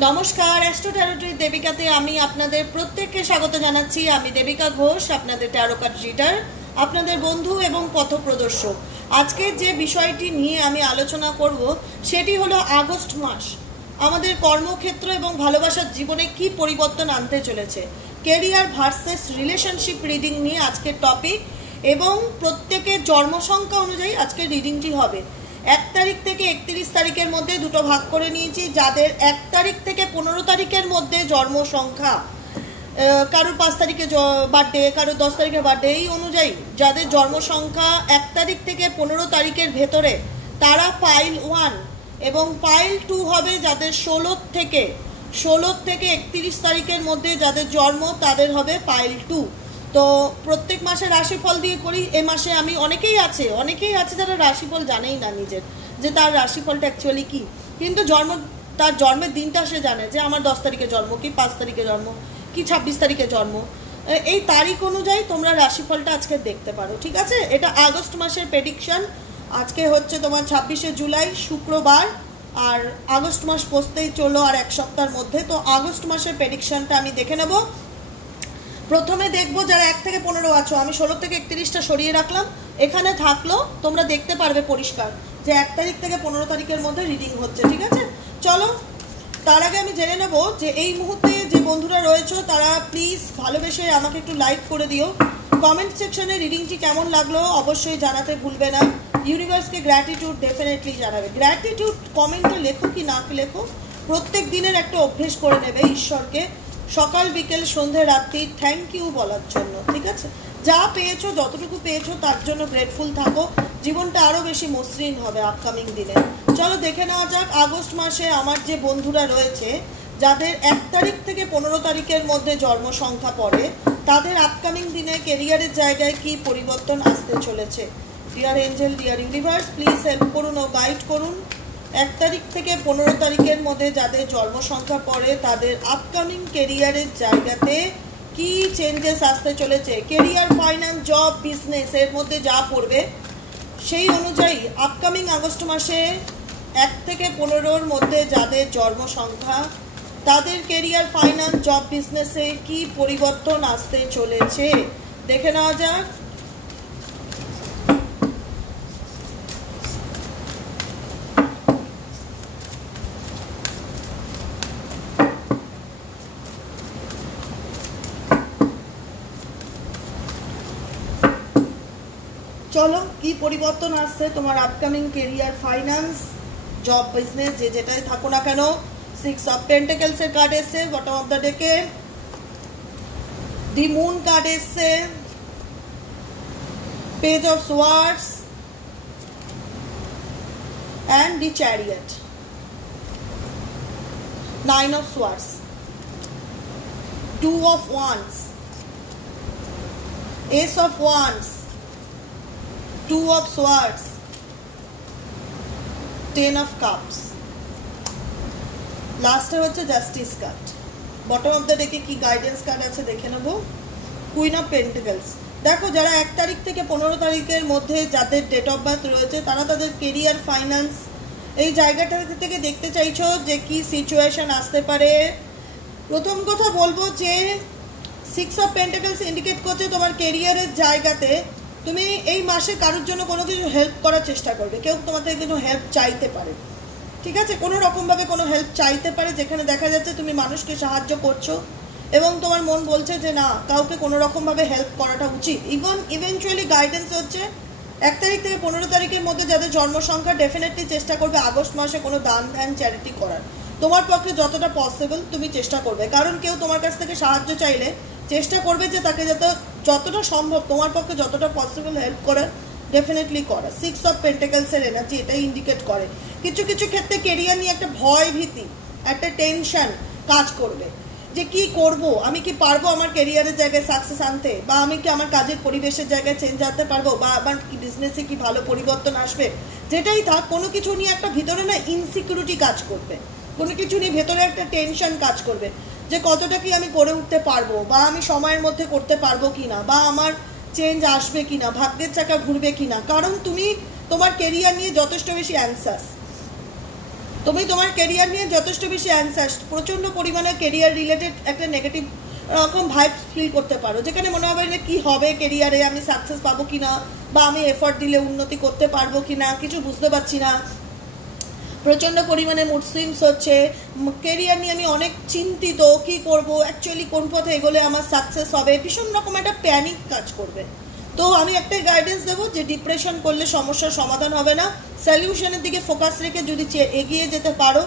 নমস্কার, অ্যাস্ট্রো ট্যারোটি দেবিকাতে আমি আপনাদের প্রত্যেককে স্বাগত জানাচ্ছি। আমি দেবিকা ঘোষ, আপনাদের ট্যারো কার্ড রিডার, আপনাদের বন্ধু এবং পথপ্রদর্শক। আজকে যে বিষয়টি নিয়ে আমি আলোচনা করব সেটি হলো আগস্ট মাস আমাদের কর্মক্ষেত্র এবং ভালোবাসার জীবনে কি পরিবর্তন আনতে চলেছে। কেরিয়ার ভার্সেস রিলেশনশিপ রিডিং নিয়ে আজকের টপিক, এবং প্রত্যেকের জন্ম সংখ্যা অনুযায়ী আজকের রিডিংটি হবে। 1 তারিখ থেকে 31 তারিখের মধ্যে দুটো ভাগ করে নিয়েছি। যাদের 1 তারিখ থেকে 15 তারিখের মধ্যে জন্ম সংখ্যা, কারোর 5 তারিখে বার্থডে, কারোর 10 তারিখে বার্থডে, এই অনুযায়ী যাদের জন্ম সংখ্যা 1 তারিখ থেকে 15 তারিখের ভেতরে তারা পাইল 1, এবং পাইল 2 হবে যাদের 16 থেকে 31 তারিখের মধ্যে যাদের জন্ম তাদের হবে পাইল 2। তো প্রত্যেক মাসে রাশিফল দিয়ে করি। এ মাসে আমি অনেকেই আছে যারা রাশিফল জানেই না নিজের, যে তার রাশিফলটা অ্যাকচুয়ালি কি, কিন্তু তার জন্মের দিনটা সে জানে যে আমার 10 তারিখে জন্ম, কি 5 তারিখে জন্ম, কি 26 তারিখে জন্ম। এই তারিখ অনুযায়ী তোমরা রাশিফলটা আজকে দেখতে পারো, ঠিক আছে? এটা আগস্ট মাসের প্রেডিকশন। আজকে হচ্ছে তোমার 26শে জুলাই, শুক্রবার, আর আগস্ট মাস পৌঁছতেই চলো আর 1 সপ্তাহের মধ্যে। তো আগস্ট মাসের প্রেডিকশনটা আমি দেখে নেব। প্রথমে দেখবো যারা 1 থেকে 15 আছো, আমি 16 থেকে 31টা সরিয়ে রাখলাম, এখানে থাকলো তোমরা দেখতে পারবে পরিষ্কার যে 1 তারিখ থেকে 15 তারিখের মধ্যে রিডিং হচ্ছে, ঠিক আছে? চলো, তার আগে আমি জেনে নেব যে এই মুহূর্তে যে বন্ধুরা রয়েছে তারা প্লিজ ভালোবেসে আমাকে একটু লাইক করে দিও। কমেন্ট সেকশনে রিডিংটি কেমন লাগলো অবশ্যই জানাতে ভুলবে না। ইউনিভার্সকে গ্র্যাটিটিউড ডেফিনেটলি জানাবে। গ্র্যাটিটিউড কমেন্টে লেখো কি না লেখো, প্রত্যেক দিনের একটা অভ্যেস করে নেবে ঈশ্বরকে সকাল বিকেল সন্ধ্যে রাত্রি থ্যাংক ইউ বলার জন্য, ঠিক আছে? যা পেয়েছো, যতটুকু পেয়েছো তার জন্য গ্রেটফুল থাকো, জীবনটা আরও বেশি মসৃণ হবে আপকামিং দিনে। চলো দেখে নেওয়া যাক আগস্ট মাসে আমার যে বন্ধুরা রয়েছে যাদের 1 তারিখ থেকে 15 তারিখের মধ্যে জন্ম সংখ্যা পড়ে, তাদের আপকামিং দিনে কেরিয়ারের জায়গায় কি পরিবর্তন আসতে চলেছে। Dear angel, deer universe, please help করুন ও গাইড করুন। 1 তারিখ থেকে 15 তারিখের মধ্যে যাদের জন্ম সংখ্যা পড়ে তাদের আপকামিং কেরিয়ারের জায়গাতে কি চেঞ্জেস আসতে চলেছে। কেরিয়ার, ফাইন্যান্স, জব, বিজনেস এর মধ্যে যা পড়বে সেই অনুযায়ী আপকামিং আগস্ট মাসে 1 থেকে 15-র মধ্যে যাদের জন্ম সংখ্যা তাদের কেরিয়ার, ফাইন্যান্স, জব, বিজনেসে কি পরিবর্তন আসতে চলেছে দেখে নেওয়া যাক। চলো, কি পরিবর্তন আসছে তোমার upcoming career, finance, job, business, যে যেটাই থাকো না কেন। 6 অফ পেন্টাকেলস এর কার্ড এসছে বটম অফ দ্য ডেকে, দি মুন কার্ড এসছে, page of swords and the chariot, 9 of swords, 2 of wands, S of wands, 2 of swords, 10 of cups, লাস্টে হচ্ছে justice card. Bottom of the ডেকে কি guidance card আছে দেখে নেব। Queen of pentacles. দেখো, যারা 1 তারিখ থেকে 15 তারিখের মধ্যে যাদের ডেট অফ বার্থ রয়েছে তারা তাদের কেরিয়ার, ফাইন্যান্স এই জায়গাটা থেকে দেখতে চাইছো যে কি সিচুয়েশন আসতে পারে। প্রথম কথা বলবো যে 6 অফ পেন্টিকলস ইন্ডিকেট করছে তোমার কেরিয়ারের জায়গাতে তুমি এই মাসে কারোর জন্য কোনো কিছু হেল্প করার চেষ্টা করবে। কেউ তোমার থেকে কিছু হেল্প চাইতে পারে, ঠিক আছে? কোনো রকমভাবে কোনো হেল্প চাইতে পারে, যেখানে দেখা যাচ্ছে তুমি মানুষকে সাহায্য করছো এবং তোমার মন বলছে যে না, কাউকে কোনো রকমভাবে হেল্প করাটা উচিত। ইভেনচুয়ালি গাইডেন্স হচ্ছে 1 তারিখ থেকে 15 তারিখের মধ্যে যাদের জন্ম সংখ্যা ডেফিনেটলি চেষ্টা করবে আগস্ট মাসে কোনো দান ধ্যান চ্যারিটি করার। তোমার পক্ষে যতটা পসিবল তুমি চেষ্টা করবে, কারণ কেউ তোমার কাছ থেকে সাহায্য চাইলে চেষ্টা করবে যে তাকে যতটা সম্ভব তোমার পক্ষে যতটা পসিবল হেল্প করার ডেফিনেটলি করা। 6 অফ পেন্টাকেলসের এনার্জি এটাই ইন্ডিকেট করে। কিছু কিছু ক্ষেত্রে কেরিয়ার নিয়ে একটা ভয় ভীতি, একটা টেনশন কাজ করবে যে কি করব, আমি কি পারবো আমার কেরিয়ারের জায়গায় সাকসেস আনতে, বা আমি কি আমার কাজের পরিবেশের জায়গায় চেঞ্জ আনতে পারবো, বা আমার কি বিজনেসে কি ভালো পরিবর্তন আসবে। যেটাই থাক, কোনো কিছু নিয়ে একটা ভিতরে না ইনসিকিউরিটি কাজ করবে, কোনো কিছু নিয়ে ভেতরে একটা টেনশন কাজ করবে যে কতটা কি আমি করে উঠতে পারবো, বা আমি সময়ের মধ্যে করতে পারবো কিনা, বা আমার চেঞ্জ আসবে কিনা, ভাগ্যের চাকা ঘুরবে কিনা। কারণ তুমি তোমার কেরিয়ার নিয়ে যথেষ্ট বেশি অ্যাংসাস। তুমি তোমার কেরিয়ার নিয়ে যথেষ্ট বেশি অ্যাংসাস, প্রচণ্ড পরিমাণে কেরিয়ার রিলেটেড একটা নেগেটিভ রকম ভাইব ফিল করতে পারো, যেখানে মনে হবে যে কী হবে কেরিয়ারে, আমি সাকসেস পাবো কি না, বা আমি এফর্ট দিলে উন্নতি করতে পারবো কি না, কিছু বুঝতে পারছি না। প্রচণ্ড পরিমাণে মুড সুইংস হচ্ছে, কেরিয়ার নিয়ে আমি অনেক চিন্তিত, কি করব, অ্যাকচুয়ালি কোন পথে এগোলে আমার সাকসেস হবে, ভীষণ রকম একটা প্যানিক কাজ করবে। তো আমি একটাই গাইডেন্স দেবো যে ডিপ্রেশন করলে সমস্যার সমাধান হবে না, সলিউশনের দিকে ফোকাস রেখে যদি এগিয়ে যেতে পারো,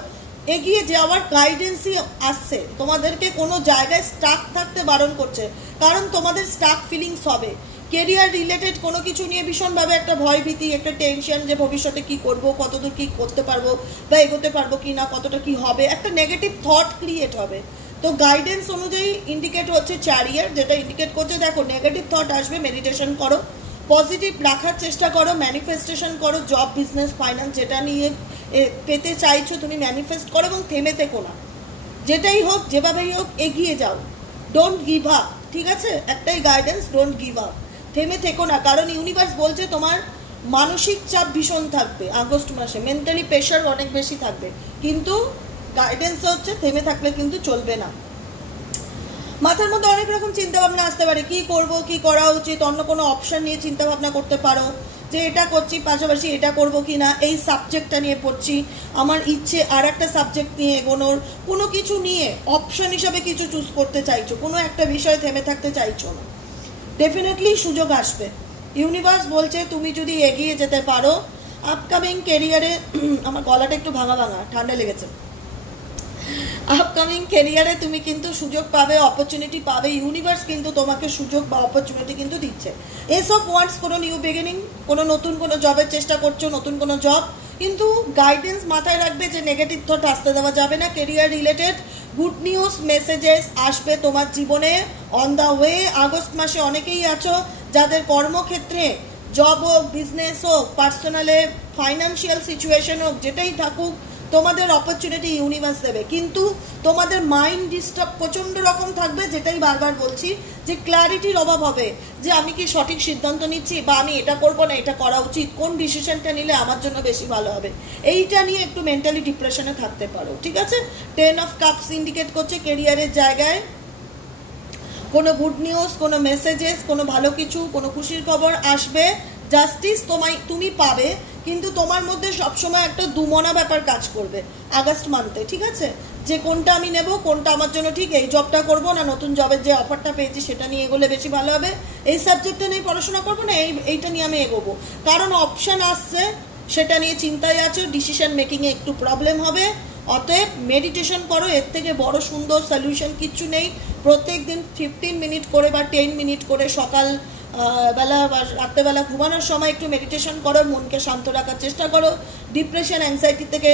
এগিয়ে যাওয়ার গাইডেন্সই আসছে, তোমাদেরকে কোনো জায়গায় স্টাক থাকতে বারণ করছে, কারণ তোমাদের স্টাক ফিলিংস হবে। কেরিয়ার রিলেটেড কোনো কিছু নিয়ে ভীষণভাবে একটা ভয় ভীতি, একটা টেনশন যে ভবিষ্যতে কি করব, কতদূর কি করতে পারবো বা এগোতে পারবো কি না, কতটা কি হবে, একটা নেগেটিভ থট ক্রিয়েট হবে। তো গাইডেন্স অনুযায়ী ইন্ডিকেট হচ্ছে চ্যারিয়ার, যেটা ইন্ডিকেট করছে দেখো নেগেটিভ থট আসবে, মেডিটেশন করো, পজিটিভ রাখার চেষ্টা করো, ম্যানিফেস্টেশন করো, জব বিজনেস ফাইন্যান্স যেটা নিয়ে পেতে চাইছো তুমি ম্যানিফেস্ট করো এবং থেমে থেকো না, যেটাই হোক যেভাবেই হোক এগিয়ে যাও, ডোন্ট গিভ আপ, ঠিক আছে? একটাই গাইডেন্স, ডোন্ট গিভ আপ, থেমে থেকো না, কারণ ইউনিভার্স বলছে তোমার মানসিক চাপ ভীষণ থাকবে আগস্ট মাসে, মেন্টালি প্রেশার অনেক বেশি থাকবে, কিন্তু গাইডেন্স হচ্ছে থেমে থাকলে কিন্তু চলবে না। মাথার মধ্যে অনেক রকম চিন্তাভাবনা আসতে পারে, কি করব, কি করা উচিত, অন্য কোনো অপশন নিয়ে চিন্তাভাবনা করতে পারো যে এটা করছি পাশাপাশি এটা করব কি না, এই সাবজেক্টটা নিয়ে পড়ছি, আমার ইচ্ছে আর একটা সাবজেক্ট নিয়ে এগোনোর, কোনো কিছু নিয়ে অপশন হিসাবে কিছু চুজ করতে চাইছো, কোনো একটা বিষয়ে থেমে থাকতে চাইছো না, ডেফিনেটলি সুযোগ আসবে। ইউনিভার্স বলছে তুমি যদি এগিয়ে যেতে পারো আপকামিং কেরিয়ারে, আমার গলাটা একটু ভাঙা ভাঙা, ঠান্ডা লেগেছে, আপকামিং কেরিয়ারে তুমি কিন্তু সুযোগ পাবে, অপরচুনিটি পাবে, ইউনিভার্স কিন্তু তোমাকে সুযোগ বা অপরচুনিটি কিন্তু দিচ্ছে। এস অফ ওয়ান্টস, কোনো নিউ বিগিনিং, কোনো নতুন কোনো জবের চেষ্টা করছো, নতুন কোনো জব, কিন্তু গাইডেন্স মাথায় রাখবে যে নেগেটিভ থট আসতে দেওয়া যাবে না। Career related good news messages আসবে তোমার জীবনে অন দ্য ওয়ে। আগস্ট মাসে অনেকেই আছো যাদের কর্মক্ষেত্রে, জব হোক, বিজনেস হোক, পার্সোনালে ফাইন্যান্সিয়াল সিচুয়েশন হোক, যেটাই থাকুক তোমাদের অপরচুনিটি ইউনিভার্স দেবে, কিন্তু তোমাদের মাইন্ড ডিস্টার্ব প্রচণ্ড রকম থাকবে, যেটাই বারবার বলছি যে ক্ল্যারিটির অভাব হবে, যে আমি কি সঠিক সিদ্ধান্ত নিচ্ছি, বা আমি এটা করব না এটা করা উচিত, কোন ডিসিশনটা নিলে আমার জন্য বেশি ভালো হবে, এইটা নিয়ে একটু মেন্টালি ডিপ্রেশনে থাকতে পারো, ঠিক আছে? 10 অফ কাপস ইন্ডিকেট করছে কেরিয়ারের জায়গায় কোনো গুড নিউজ, কোনো মেসেজেস, কোনো ভালো কিছু, কোনো খুশির খবর আসবে, জাস্টিস তুমি পাবে, কিন্তু তোমার মধ্যে সবসময় একটা দুমনা ব্যাপার কাজ করবে আগস্ট মান্থে, ঠিক আছে? যে কোনটা আমি নেব, কোনটা আমার জন্য ঠিক, এই জবটা করব না নতুন জবের যে অফারটা পেয়েছি সেটা নিয়ে এগোলে বেশি ভালো হবে, এই সাবজেক্টটা নিয়ে পড়াশোনা করবো না এইটা নিয়ে আমি এগোবো, কারণ অপশান আসছে, সেটা নিয়ে চিন্তায় আছো, ডিসিশন মেকিংয়ে একটু প্রবলেম হবে। অতএব মেডিটেশন করো, এর থেকে বড় সুন্দর সলিউশন কিচ্ছু নেই। প্রত্যেক দিন 15 মিনিট করে বা 10 মিনিট করে সকাল বেলা বা রাত্রেবেলা ঘুমানোর সময় একটু মেডিটেশন করো, মনকে শান্ত রাখার চেষ্টা করো, ডিপ্রেশন অ্যাংজাইটি থেকে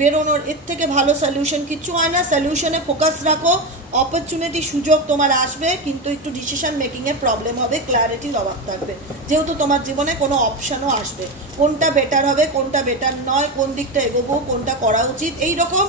বেরোনোর এর থেকে ভালো সলিউশন কিচ্ছু হয় না। সলিউশনে ফোকাস রাখো, অপরচুনিটি সুযোগ তোমার আসবে, কিন্তু একটু ডিসিশন মেকিংয়ের প্রবলেম হবে, ক্ল্যারিটির অভাব থাকবে, যেহেতু তোমার জীবনে কোনো অপশানও আসবে, কোনটা বেটার হবে, কোনটা বেটার নয়, কোন দিকটা এগোবো, কোনটা করা উচিত, এইরকম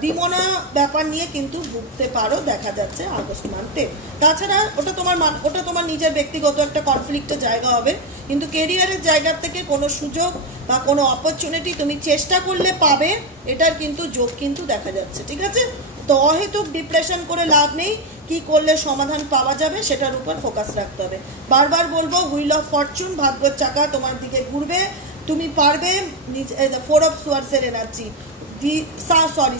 দ্বিমনা ব্যাপার নিয়ে কিন্তু ভুগতে পারো দেখা যাচ্ছে আগস্ট মান্থে। তাছাড়া ওটা তোমার নিজের ব্যক্তিগত একটা কনফ্লিক্টের জায়গা হবে, কিন্তু কেরিয়ারের জায়গা থেকে কোনো সুযোগ বা কোনো অপরচুনিটি তুমি চেষ্টা করলে পাবে, এটার কিন্তু যোগ কিন্তু দেখা যাচ্ছে, ঠিক আছে? তো অহেতুক ডিপ্রেশন করে লাভ নেই, কি করলে সমাধান পাওয়া যাবে সেটার উপর ফোকাস রাখতে হবে। বারবার বলবো, হুইল অফ ফরচুন, ভাগ্যের চাকা তোমার দিকে ঘুরবে, তুমি পারবে। 4 অফ সোয়ার্ডসের এনার্জি,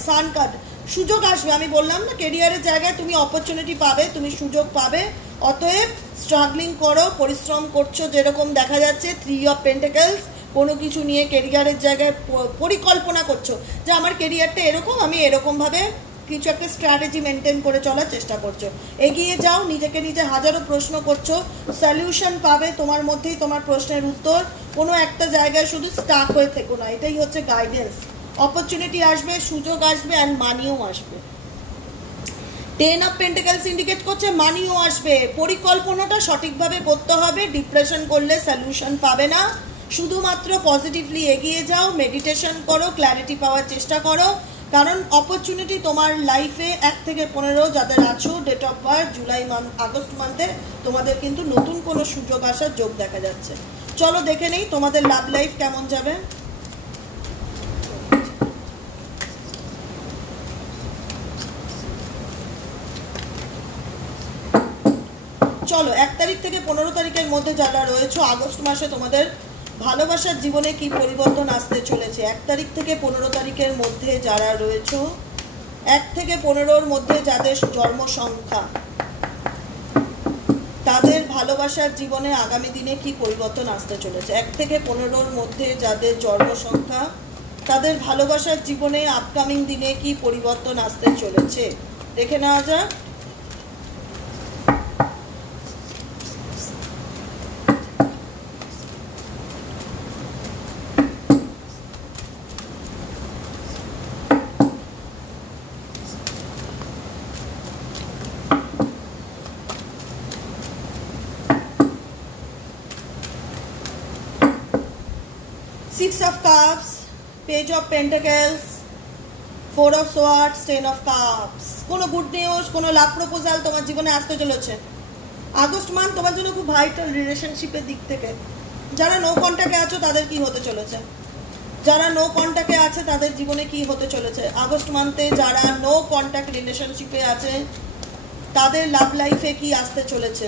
সান কার্ড, সুযোগ আসবে, আমি বললাম না কেরিয়ারের জায়গায় তুমি অপরচুনিটি পাবে, তুমি সুযোগ পাবে, অতএব স্ট্রাগলিং করো, পরিশ্রম করছো যেরকম দেখা যাচ্ছে। 3 অফ পেন্টাকেলস, কোনো কিছু নিয়ে কেরিয়ারের জায়গায় পরিকল্পনা করছো যে আমার কেরিয়ারটা এরকম, আমি এরকমভাবে কিছু একটা স্ট্র্যাটেজি মেনটেন করে চলার চেষ্টা করছো, এগিয়ে যাও, নিজেকে নিজে হাজারো প্রশ্ন করছো, সলিউশন পাবে তোমার মধ্যেই, তোমার প্রশ্নের উত্তর, কোনো একটা জায়গায় শুধু স্টাক হয়ে থেকো না, এটাই হচ্ছে গাইডেন্স। অপরচুনিটি আসবে, সুযোগ আসবে, অ্যান্ড মানিও আসবে। 10 অফ পেন্টাকেলস ইন্ডিকেট করছে মানিও আসবে, পরিকল্পনাটা সঠিকভাবে করতে হবে, ডিপ্রেশন করলে সলিউশন পাবে না, শুধুমাত্র পজিটিভলি এগিয়ে যাও, মেডিটেশন করো, ক্ল্যারিটি পাওয়ার চেষ্টা করো, কারণ অপরচুনিটি তোমার লাইফে 1 থেকে 15 যাদের আছো, ডেট অফ বার্থ আগস্ট মান্থে তোমাদের কিন্তু নতুন কোনো সুযোগ আসার যোগ দেখা যাচ্ছে। চলো দেখে নেই তোমাদের লাভ লাইফ কেমন যাবে। চলো 1 তারিখ থেকে 15 তারিখের মধ্যে যারা রয়েছে আগস্ট মাসে তোমাদের ভালোবাসার জীবনে কি পরিবর্তন আসতে চলেছে। 1 তারিখ থেকে 15 তারিখের মধ্যে যারা রয়েছে, 1 থেকে 15-র মধ্যে যাদের জন্ম সংখ্যা, তাদের ভালোবাসার জীবনে আগামী দিনে কি পরিবর্তন আসতে চলেছে। 1 থেকে 15-র মধ্যে যাদের জন্ম সংখ্যা, তাদের ভালোবাসার জীবনে আপকামিং দিনে কি পরিবর্তন আসতে চলেছে দেখে নেওয়া যাক। Six of Cups, Page of Pentacles, 4 of Swords, 10 of Cups. কোনো গুড নিউজ, কোনো লাভ প্রপোজাল তোমার জীবনে আসতে চলেছে। আগস্ট মান্থ তোমার জন্য খুব ভাইটাল রিলেশনশিপের দিক থেকে। যারা নো কন্ট্যাক্টে আছো তাদের কি হতে চলেছে, যারা নো কন্ট্যাক্টে আছে তাদের জীবনে কি হতে চলেছে। আগস্ট মান্থে যারা নো কন্ট্যাক্ট রিলেশনশিপে আছে তাদের লাভ লাইফে কি আসতে চলেছে।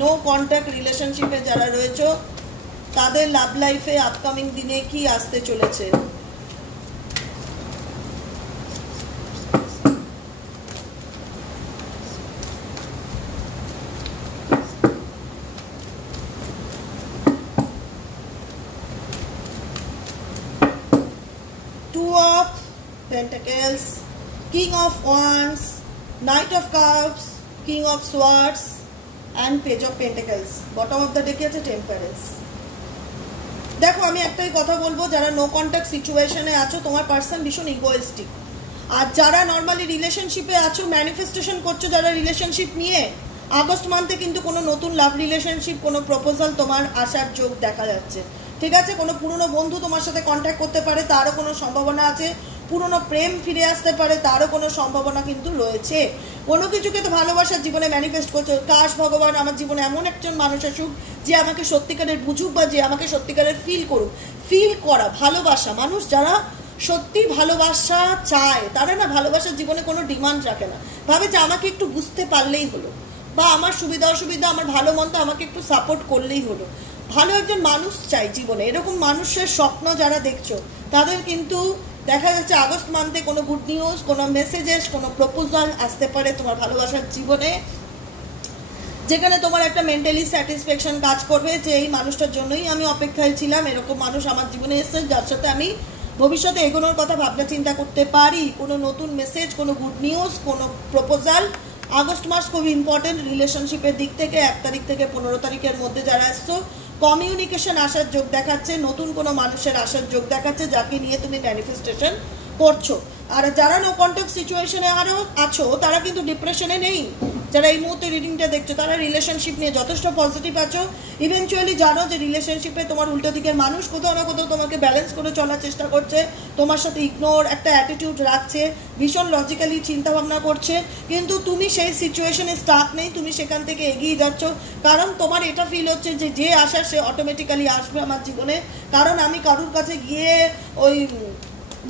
নো কন্ট্যাক্ট রিলেশনশিপে যারা রয়েছে তাদের লাভ লাইফে আপকামিং দিনে কি আসতে চলেছে। Two of Pentacles, King of Wands, Knight of Cups, King of Swords and Page of Pentacles. Bottom of the deck আছে Temperance. দেখো আমি একটাই কথা বলবো, যারা নো কন্ট্যাক্ট সিচুয়েশনে আছো তোমার পার্সন ভীষণ ইগোয়েস্টিক। আর যারা নর্মালি রিলেশনশিপে আছো, ম্যানিফেস্টেশন করছো যারা রিলেশনশিপ নিয়ে, আগস্ট মান্থে কিন্তু কোনো নতুন লাভ রিলেশনশিপ, কোনো প্রপোজাল তোমার আসার যোগ দেখা যাচ্ছে। ঠিক আছে, কোনো পুরনো বন্ধু তোমার সাথে কন্ট্যাক্ট করতে পারে, তারও কোনো সম্ভাবনা আছে। পুরনো প্রেম ফিরে আসতে পারে, তারও কোনো সম্ভাবনা কিন্তু রয়েছে। কোনো কিছুকে তো ভালোবাসার জীবনে ম্যানিফেস্ট করছো, কাশ ভগবান আমার জীবনে এমন একজন মানুষ আসুক যে আমাকে সত্যিকারের বুঝুক বা যে আমাকে সত্যিকারের ফিল করুক। ফিল করা ভালোবাসা, মানুষ যারা সত্যি ভালোবাসা চায় তারা না ভালোবাসার জীবনে কোনো ডিমান্ড রাখে না, ভাবে যে আমাকে একটু বুঝতে পারলেই হলো, বা আমার সুবিধা অসুবিধা, আমার ভালো মন্দ আমাকে একটু সাপোর্ট করলেই হলো। ভালো একজন মানুষ চাই জীবনে। এরকম মানুষের স্বপ্ন যারা দেখছো তাদের কিন্তু দেখা যাচ্ছে আগস্ট মান্থে কোনো গুড নিউজ, কোনো মেসেজেস, কোনো প্রপোজাল আসতে পারে তোমার ভালোবাসার জীবনে, যেখানে তোমার একটা মেন্টালি স্যাটিসফ্যাকশন কাজ করবে যে এই মানুষটার জন্যই আমি অপেক্ষায় ছিলাম, এরকম মানুষ আমার জীবনে এসেছে যার সাথে আমি ভবিষ্যতে এগোনোর কথা ভাবনা চিন্তা করতে পারি। কোনো নতুন মেসেজ, কোনো গুড নিউজ, কোনো প্রপোজাল। আগস্ট মাস খুব ইম্পর্টেন্ট রিলেশনশিপের দিক থেকে। 1 তারিখ থেকে 15 তারিখের মধ্যে যারা এসছো, কমিউনিকেশন আসার যোগ দেখাচ্ছে, নতুন কোনো মানুষের আসার যোগ দেখাচ্ছে যাকে নিয়ে তুমি ম্যানিফেস্টেশন করছো। আর যারা নো কন্ট্যাক্ট সিচুয়েশনে আরও আছো তারা কিন্তু ডিপ্রেশনে নেই। যারা এই মুহূর্তে রিডিংটা দেখছো তারা রিলেশনশিপ নিয়ে যথেষ্ট পজিটিভ আছো। ইভেনচুয়ালি জানো যে রিলেশনশিপে তোমার উল্টো দিকের মানুষ কোথাও না কোথাও তোমাকে ব্যালেন্স করে চলার চেষ্টা করছে, তোমার সাথে ইগনোর একটা অ্যাটিটিউড রাখছে, ভীষণ লজিক্যালি চিন্তাভাবনা করছে, কিন্তু তুমি সেই সিচুয়েশনে স্টাক নেই, তুমি সেখান থেকে এগিয়ে যাচ্ছ। কারণ তোমার এটা ফিল হচ্ছে যে যে আসা সে অটোমেটিক্যালি আসবে আমার জীবনে। কারণ আমি কারুর কাছে গিয়ে ওই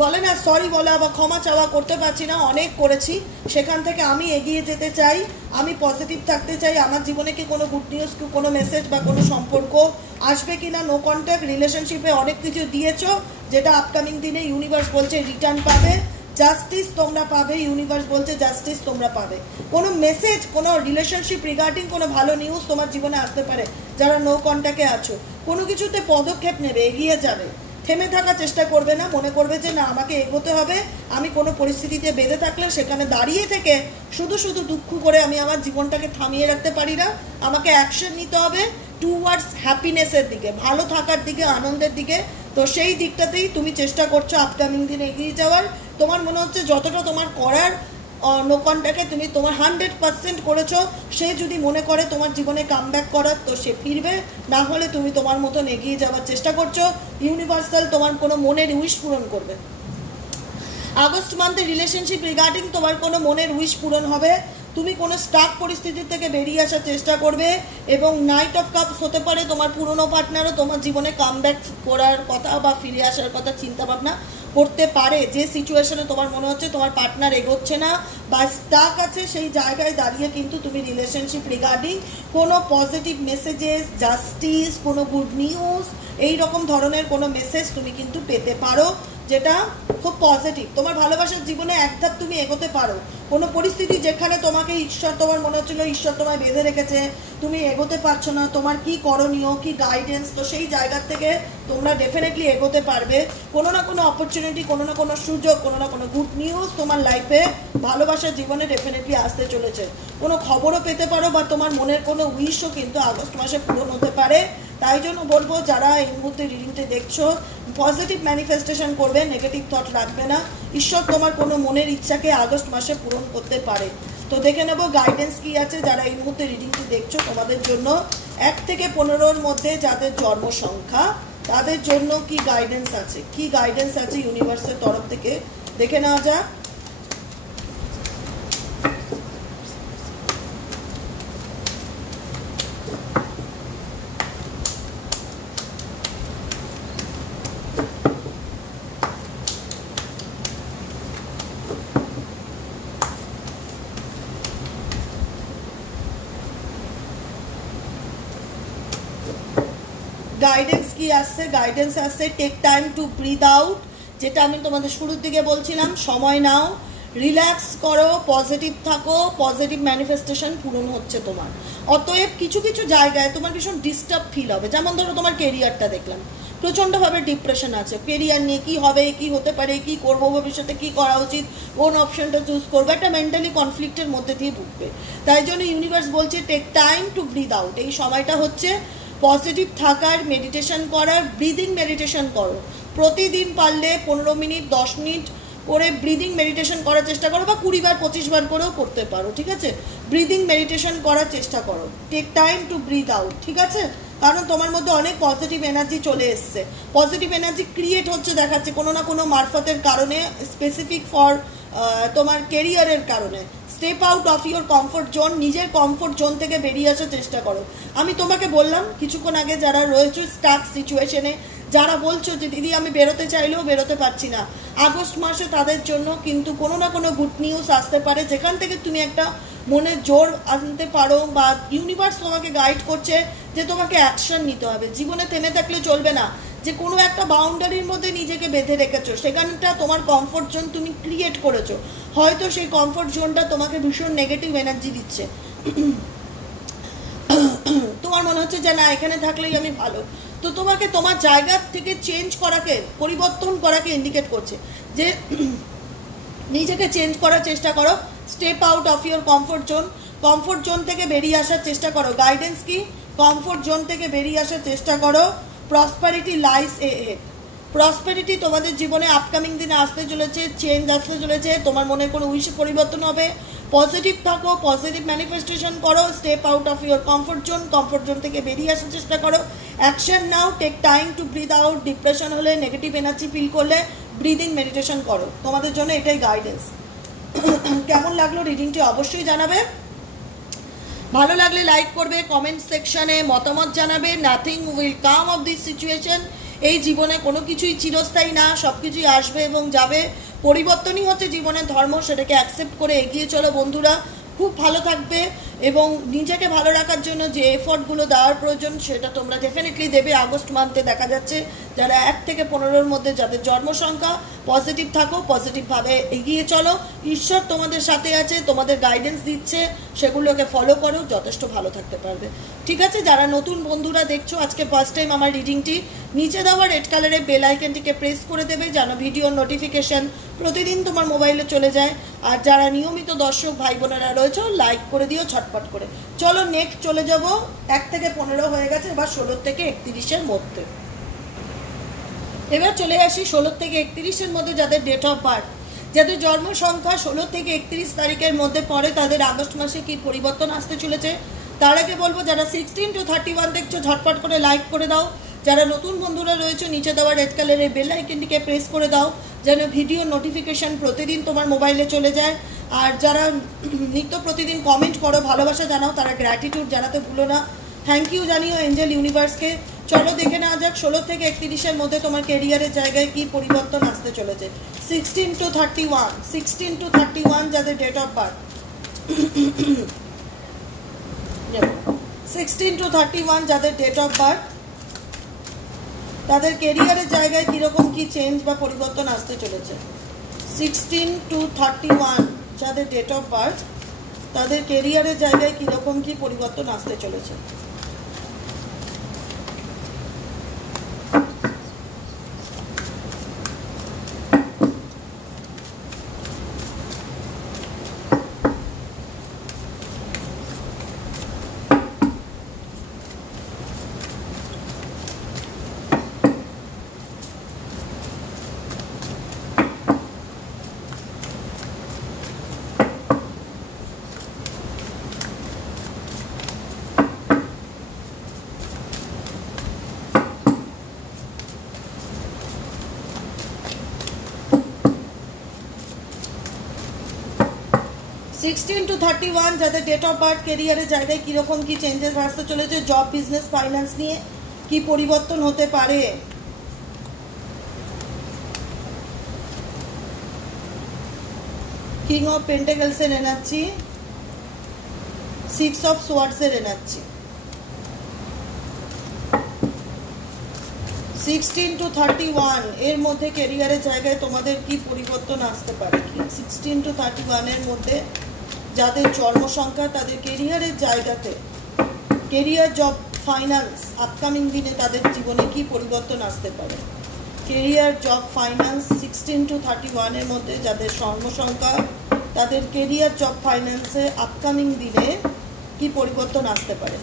বলে না সরি বলা বা ক্ষমা চাওয়া করতে পারছি না, অনেক করেছি। সেখান থেকে আমি এগিয়ে যেতে চাই, আমি পজিটিভ থাকতে চাই। আমার জীবনে কি কোনো গুড নিউজ, কোনো মেসেজ বা কোনো সম্পর্ক আসবে কি না। নো কন্ট্যাক্ট রিলেশনশিপে অনেক কিছু দিয়েছো যেটা আপকামিং দিনে ইউনিভার্স বলছে রিটার্ন পাবে, জাস্টিস তোমরা পাবে। ইউনিভার্স বলছে জাস্টিস তোমরা পাবে। কোনো মেসেজ, কোনো রিলেশনশিপ রিগার্ডিং কোনো ভালো নিউজ তোমার জীবনে আসতে পারে। যারা নো কন্ট্যাক্টে আছো কোনো কিছুতে পদক্ষেপ নেবে, এগিয়ে যাবে, থেমে থাকার চেষ্টা করবে না। মনে করবে যে না আমাকে এগোতে হবে। আমি কোনো পরিস্থিতিতে বেঁধে থাকলে সেখানে দাঁড়িয়ে থেকে শুধু শুধু দুঃখ করে আমি আমার জীবনটাকে থামিয়ে রাখতে পারি না। আমাকে অ্যাকশন নিতে হবে টুয়ার্ডস হ্যাপিনেসের দিকে, ভালো থাকার দিকে, আনন্দের দিকে। তো সেই দিকটাতেই তুমি চেষ্টা করছো আপকামিং দিনে এগিয়ে যাওয়ার। তোমার মনে হচ্ছে যতটা তোমার করার নো কন্ট্যাক্টে তুমি তোমার 100% করেছো। সে যদি মনে করে তোমার জীবনে কামব্যাক করার তো সে ফিরবে, না হলে তুমি তোমার মতন এগিয়ে যাওয়ার চেষ্টা করছো। ইউনিভার্সাল তোমার কোনো মনের উইশ পূরণ করবে। আগস্ট মান্থে রিলেশনশিপ রিগার্ডিং তোমার কোনো মনের উইশ পূরণ হবে। তুমি কোনো স্টাক পরিস্থিতি থেকে বেরিয়ে আসার চেষ্টা করবে এবং নাইট অফ কাপস হতে পারে তোমার পুরনো পার্টনারও তোমার জীবনে কামব্যাক করার কথা বা ফিরে আসার কথা চিন্তা ভাবনা করতে পারে। যে সিচুয়েশনে তোমার মনে হচ্ছে তোমার পার্টনার এগোচ্ছে না বা স্টাক আছে, সেই জায়গায় দাঁড়িয়ে কিন্তু তুমি রিলেশনশিপ রিগার্ডিং কোনো পজিটিভ মেসেজেস, জাস্টিস, কোনো গুড নিউজ, এই রকম ধরনের কোনো মেসেজ তুমি কিন্তু পেতে পারো, যেটা খুব পজিটিভ। তোমার ভালোবাসার জীবনে এক ধাপ তুমি এগোতে পারো। কোনো পরিস্থিতি যেখানে তোমাকে ঈশ্বর, তোমার মনে হচ্ছিল ঈশ্বর তোমায় বেঁধে রেখেছে, তুমি এগোতে পারছো না, তোমার কি করণীয়, কি গাইডেন্স, তো সেই জায়গার থেকে তোমরা ডেফিনেটলি এগোতে পারবে। কোনো না কোনো অপরচুনিটি, কোনো না কোনো সুযোগ, কোনো না কোনো গুড নিউজ তোমার লাইফে ভালোবাসার জীবনে ডেফিনেটলি আসতে চলেছে। কোনো খবরও পেতে পারো বা তোমার মনের কোনো উইশও কিন্তু আগস্ট মাসে পূরণ হতে পারে। তাই জন্য বলবো, যারা এই মুহূর্তে রিডিংটি দেখছো, পজিটিভ ম্যানিফেস্টেশন করবে, নেগেটিভ থট রাখবে না। ঈশ্বর তোমার কোনো মনের ইচ্ছাকে আগস্ট মাসে পূরণ করতে পারে। তো দেখে নেবো গাইডেন্স কি আছে যারা এই মুহূর্তে রিডিংটি দেখছো তোমাদের জন্য। 1 থেকে 15-র মধ্যে যাদের জন্ম সংখ্যা, তাদের জন্য কি গাইডেন্স আছে, কি গাইডেন্স আছে ইউনিভার্সের তরফ থেকে দেখে নেওয়া যাক। গাইডেন্স কি আসছে? গাইডেন্স আসছে take time to breathe out, যেটা আমি তোমাদের শুরুর দিকে বলছিলাম। সময় নাও, রিল্যাক্স করো, পজিটিভ থাকো, পজিটিভ ম্যানিফেস্টেশন পূরণ হচ্ছে তোমার। অতএব কিছু কিছু জায়গায় তোমার ভীষণ ডিস্টার্ব ফিল হবে। যেমন ধরো তোমার কেরিয়ারটা দেখলাম, প্রচণ্ডভাবে ডিপ্রেশন আছে, কেরিয়ার নিয়ে কী হবে, কী হতে পারে, কী করবো, ভবিষ্যতে কী করা উচিত, কোন অপশনটা চুজ করবো, একটা মেন্টালি কনফ্লিক্টের মধ্যে দিয়ে ভুগবে। তাই জন্য ইউনিভার্স বলছে take time to breathe out. এই সময়টা হচ্ছে পজিটিভ থাকার, মেডিটেশন করার, ব্রিদিং মেডিটেশন করো। প্রতিদিন পারলে 15 মিনিট 10 মিনিট করে ব্রিদিং মেডিটেশন করার চেষ্টা করো, বা 20 বার 25 বার করেও করতে পারো, ঠিক আছে? ব্রিদিং মেডিটেশন করার চেষ্টা করো, take time to breathe out, ঠিক আছে? কারণ তোমার মধ্যে অনেক পজিটিভ এনার্জি চলে এসছে, পজিটিভ এনার্জি ক্রিয়েট হচ্ছে দেখাচ্ছে কোনো না কোনো মারফতের কারণে, স্পেসিফিক ফর তোমার কেরিয়ারের কারণে। Step out of your comfort zone, নিজের কমফোর্ট জোন থেকে বেরিয়ে আসার চেষ্টা করো। আমি তোমাকে বললাম কিছুক্ষণ আগে, যারা রয়েছে স্টাক সিচুয়েশনে, যারা বলছো যে দিদি আমি বেরোতে চাইলেও বেরোতে পারছি না, আগস্ট মাসে তাদের জন্য কিন্তু কোনো না কোনো গুড নিউজ আসতে পারে, যেখান থেকে তুমি একটা মনে জোর আনতে পারো, বা ইউনিভার্স তোমাকে গাইড করছে যে তোমাকে অ্যাকশন নিতে হবে। জীবনে থেমে থাকলে চলবে না, যে কোনো একটা বাউন্ডারির মধ্যে নিজেকে বেঁধে রেখেছো, সেখানটা তোমার কমফোর্ট জোন তুমি ক্রিয়েট করেছো, হয়তো সেই কমফোর্ট জোনটা তোমাকে ভীষণ নেগেটিভ এনার্জি দিচ্ছে। তোমার মনে হচ্ছে যে না, এখানে থাকলেই আমি ভালো, তো তোমাকে তোমার জায়গা থেকে চেঞ্জ করাকে, পরিবর্তন করাকে ইন্ডিকেট করছে যে নিজেকে চেঞ্জ করার চেষ্টা করো। Step out of your comfort zone, comfort zone থেকে বেরিয়ে আসার চেষ্টা করো। গাইডেন্স কি? কমফোর্ট জোন থেকে বেরিয়ে আসার চেষ্টা করো। প্রসপারিটি লাইস এহেড, প্রসপারিটি তোমাদের জীবনে আপকামিং দিনে আসতে চলেছে, চেঞ্জ আসতে চলেছে, তোমার মনের কোনো উইশে পরিবর্তন হবে। পজিটিভ থাকো, পজিটিভ ম্যানিফেস্টেশন করো, step out of your comfort zone, comfort zone থেকে বেরিয়ে আসার চেষ্টা করো। অ্যাকশন নাও, take time to breathe out. Depression হলে, নেগেটিভ এনার্জি ফিল করলে ব্রিদিং মেডিটেশন করো। তোমাদের জন্য এটাই গাইডেন্স। কেমন লাগলো রিডিংটি অবশ্যই জানাবে। ভালো লাগলে লাইক করবে, কমেন্ট সেকশনে মতামত জানাবে। Nothing will come of this situation. এই জীবনে কোনো কিছুই চিরস্থায়ী না, সব কিছুই আসবে এবং যাবে। পরিবর্তনই হচ্ছে জীবনের ধর্ম, সেটাকে অ্যাকসেপ্ট করে এগিয়ে চলো বন্ধুরা। খুব ভালো থাকবে এবং নিজেকে ভালো রাখার জন্য যে এফোর্টগুলো দেওয়ার প্রয়োজন সেটা তোমরা ডেফিনেটলি দেবে। আগস্ট মান্থে দেখা যাচ্ছে যারা 1 থেকে 15-র মধ্যে যাদের জন্ম সংখ্যা, পজিটিভ থাকো, পজিটিভভাবে এগিয়ে চলো। ঈশ্বর তোমাদের সাথে আছে, তোমাদের গাইডেন্স দিচ্ছে, সেগুলোকে ফলো করো, যথেষ্ট ভালো থাকতে পারবে, ঠিক আছে? যারা নতুন বন্ধুরা দেখছো, আজকে ফার্স্ট টাইম আমার রিডিংটি, নিচে দেওয়া রেড কালারের বেল আইকনটিকে প্রেস করে দেবে যেন ভিডিওর নোটিফিকেশন প্রতিদিন তোমার মোবাইলে চলে যায়। আর যারা নিয়মিত দর্শক ভাই বোনেরা রয়েছে, লাইক করে দিও ঝটপট করে। চলো নেক্সট চলে যাব। 1 থেকে 15 হয়ে গেছে, এবার 16 থেকে 31-এর মধ্যে। এবার চলে আসি 16 থেকে 31-এর মধ্যে যাদের ডেট অফ বার্থ, যাদের জন্ম সংখ্যা 16 থেকে 31 তারিখের মধ্যে পড়ে, তাদের আগস্ট মাসে কি পরিবর্তন আসতে চলেছে। তার আগে বলবো, যারা 16 to 31 দেখছো ঝটপট করে লাইক করে দাও। যারা নতুন বন্ধুরা রয়েছে, নিচে দেওয়া রেড কালারের বেল আইকনটিকে প্রেস করে দাও যেন ভিডিও নোটিফিকেশন প্রতিদিন তোমার মোবাইলে চলে যায়। আর যারা নিত্য প্রতিদিন কমেন্ট করো, ভালোবাসা জানাও, তারা গ্র্যাটিটিউড জানাতে ভুলো না। থ্যাংক ইউ জানিও এঞ্জেল ইউনিভার্সকে। চলো দেখে নেওয়া যাক 16 থেকে 31-এর মধ্যে তোমার কেরিয়ারের জায়গায় কি পরিবর্তন আসতে চলেছে। 16 to 31 যাদের ডেট অফ বার্থ, 16 to 31 যাদের ডেট অফ বার্থ, তাদের কেরিয়ারের জায়গায় কীরকম কি চেঞ্জ বা পরিবর্তন আসতে চলেছে। 16 to 31 যাদের ডেট অফ বার্থ, তাদের কেরিয়ারের জায়গায় কীরকম কি পরিবর্তন আসতে চলেছে। সিক্সটিন টু 31 যাদের ডেট অফ বার্থ, কেরিয়ারের জায়গায় কীরকম কি চেঞ্জেস আসতে চলেছে। জব, বিজনেস, ফাইন্যান্স নিয়ে কি পরিবর্তন হতে পারে। কিং অফ পেন্টাকেলসের এনার্জি, 6 অফ সোয়ার্ডসের এনার্জি। 16 to 31 এর মধ্যে কেরিয়ারের জায়গায় তোমাদের কি পরিবর্তন আসতে পারে। 16 to 31 এর মধ্যে যাদের জন্ম সংখ্যা, তাদের কেরিয়ারের জায়গাতে, কেরিয়ার, জব, ফাইন্যান্স, আপকামিং দিনে তাদের জীবনে কি পরিবর্তন আসতে পারে। কেরিয়ার, জব, ফাইন্যান্স 16 to 31 এর মধ্যে যাদের জন্ম সংখ্যা, তাদের কেরিয়ার, জব, ফাইন্যান্সে আপকামিং দিনে কি পরিবর্তন আসতে পারে।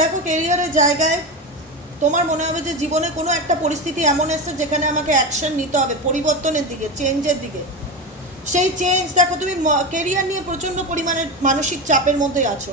দেখো, কেরিয়ারের জায়গায় তোমার মনে হবে যে জীবনে কোনো একটা পরিস্থিতি এমন এসছে যেখানে আমাকে অ্যাকশন নিতে হবে পরিবর্তনের দিকে, চেঞ্জের দিকে। সেই চেঞ্জ, দেখো তুমি কেরিয়ার নিয়ে প্রচণ্ড পরিমাণে মানসিক চাপের মধ্যে আছো,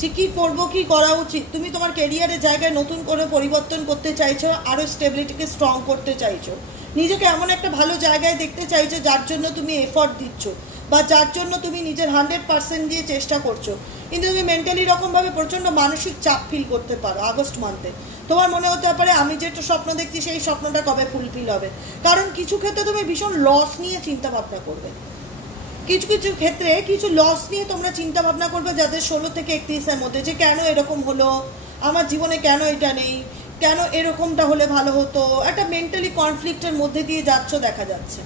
যে কী করবো, কী করা উচিত। তুমি তোমার কেরিয়ারের জায়গায় নতুন করে পরিবর্তন করতে চাইছো, আরও স্টেবিলিটিকে স্ট্রং করতে চাইছো, নিজেকে এমন একটা ভালো জায়গায় দেখতে চাইছো যার জন্য তুমি এফর্ট দিচ্ছ বা যার জন্য তুমি নিজের 100% দিয়ে চেষ্টা করছো। কিন্তু তুমি মেন্টালি রকমভাবে প্রচণ্ড মানসিক চাপ ফিল করতে পারো আগস্ট মান্থে। তোমার মনে হতে পারে আমি যেটা স্বপ্ন দেখছি সেই স্বপ্নটা কবে ফুলফিল হবে। কারণ কিছু ক্ষেত্রে তুমি ভীষণ লস নিয়ে চিন্তা ভাবনা করবে, কিছু কিছু ক্ষেত্রে কিছু লস নিয়ে তোমরা চিন্তা ভাবনা করবে যাদের 16 থেকে 31-এর মধ্যে, যে কেন এরকম হলো, আমার জীবনে কেন এটা নেই, কেন এরকমটা হলে ভালো হতো। একটা মেন্টালি কনফ্লিক্টের মধ্যে দিয়ে যাচ্ছ দেখা যাচ্ছে,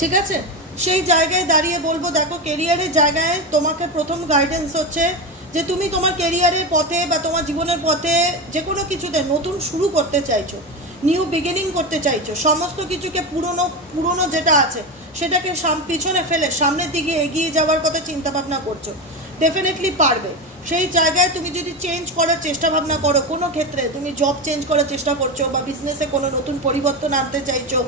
ঠিক আছে। সেই জায়গায় দাঁড়িয়ে বলবো, দেখো কেরিয়ারের জায়গায় তোমাকে প্রথম গাইডেন্স হচ্ছে যে তুমি তোমার কেরিয়ারের পথে বা তোমার জীবনের পথে যে কোনো কিছুতে নতুন শুরু করতে চাইছো, নিউ বিগিনিং করতে চাইছো। সমস্ত কিছুকে পুরনো যেটা আছে সেটাকে পিছনে ফেলে সামনের দিকে এগিয়ে যাওয়ার কথা চিন্তা ভাবনা করছো। ডেফিনেটলি পারবে। সেই জায়গায় তুমি যদি চেঞ্জ করার চেষ্টা ভাবনা করো, কোনো ক্ষেত্রে তুমি জব চেঞ্জ করার চেষ্টা করছো বা বিজনেসে কোনো নতুন পরিবর্তন আনতে চাইছো,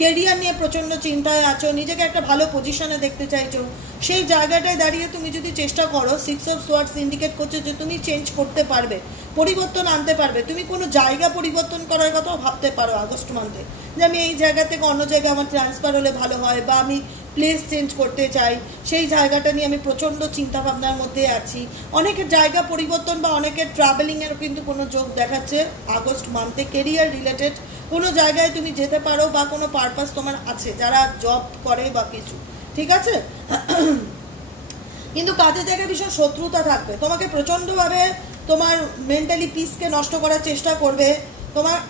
কেরিয়ার নিয়ে প্রচণ্ড চিন্তায় আছো, নিজেকে একটা ভালো পজিশনে দেখতে চাইছো, সেই জায়গাটায় দাঁড়িয়ে তুমি যদি চেষ্টা করো, 6 অফ সোয়ার্ডস ইন্ডিকেট করছে যে তুমি চেঞ্জ করতে পারবে, পরিবর্তন আনতে পারবে। তুমি কোনো জায়গা পরিবর্তন করার কথাও ভাবতে পারো আগস্ট মান্থে, যে আমি এই জায়গা থেকে অন্য জায়গায় আমার ট্রান্সফার হলে ভালো হয়, বা আমি প্লেস চেঞ্জ করতে চাই, সেই জায়গাটা নিয়ে আমি প্রচণ্ড চিন্তাভাবনার মধ্যে আছি। অনেকের জায়গা পরিবর্তন বা অনেকের ট্রাভেলিংয়ের কিন্তু কোনো যোগ দেখাচ্ছে আগস্ট মান্থে। কেরিয়ার রিলেটেড কোনো জায়গায় তুমি যেতে পারো বা কোনো পারপাস তোমার আছে, যারা জব করে বা কিছু, ঠিক আছে। কিন্তু কাজের জায়গায় ভীষণ শত্রুতা থাকবে, তোমাকে প্রচণ্ডভাবে তোমার মেন্টালি পিসকে নষ্ট করার চেষ্টা করবে,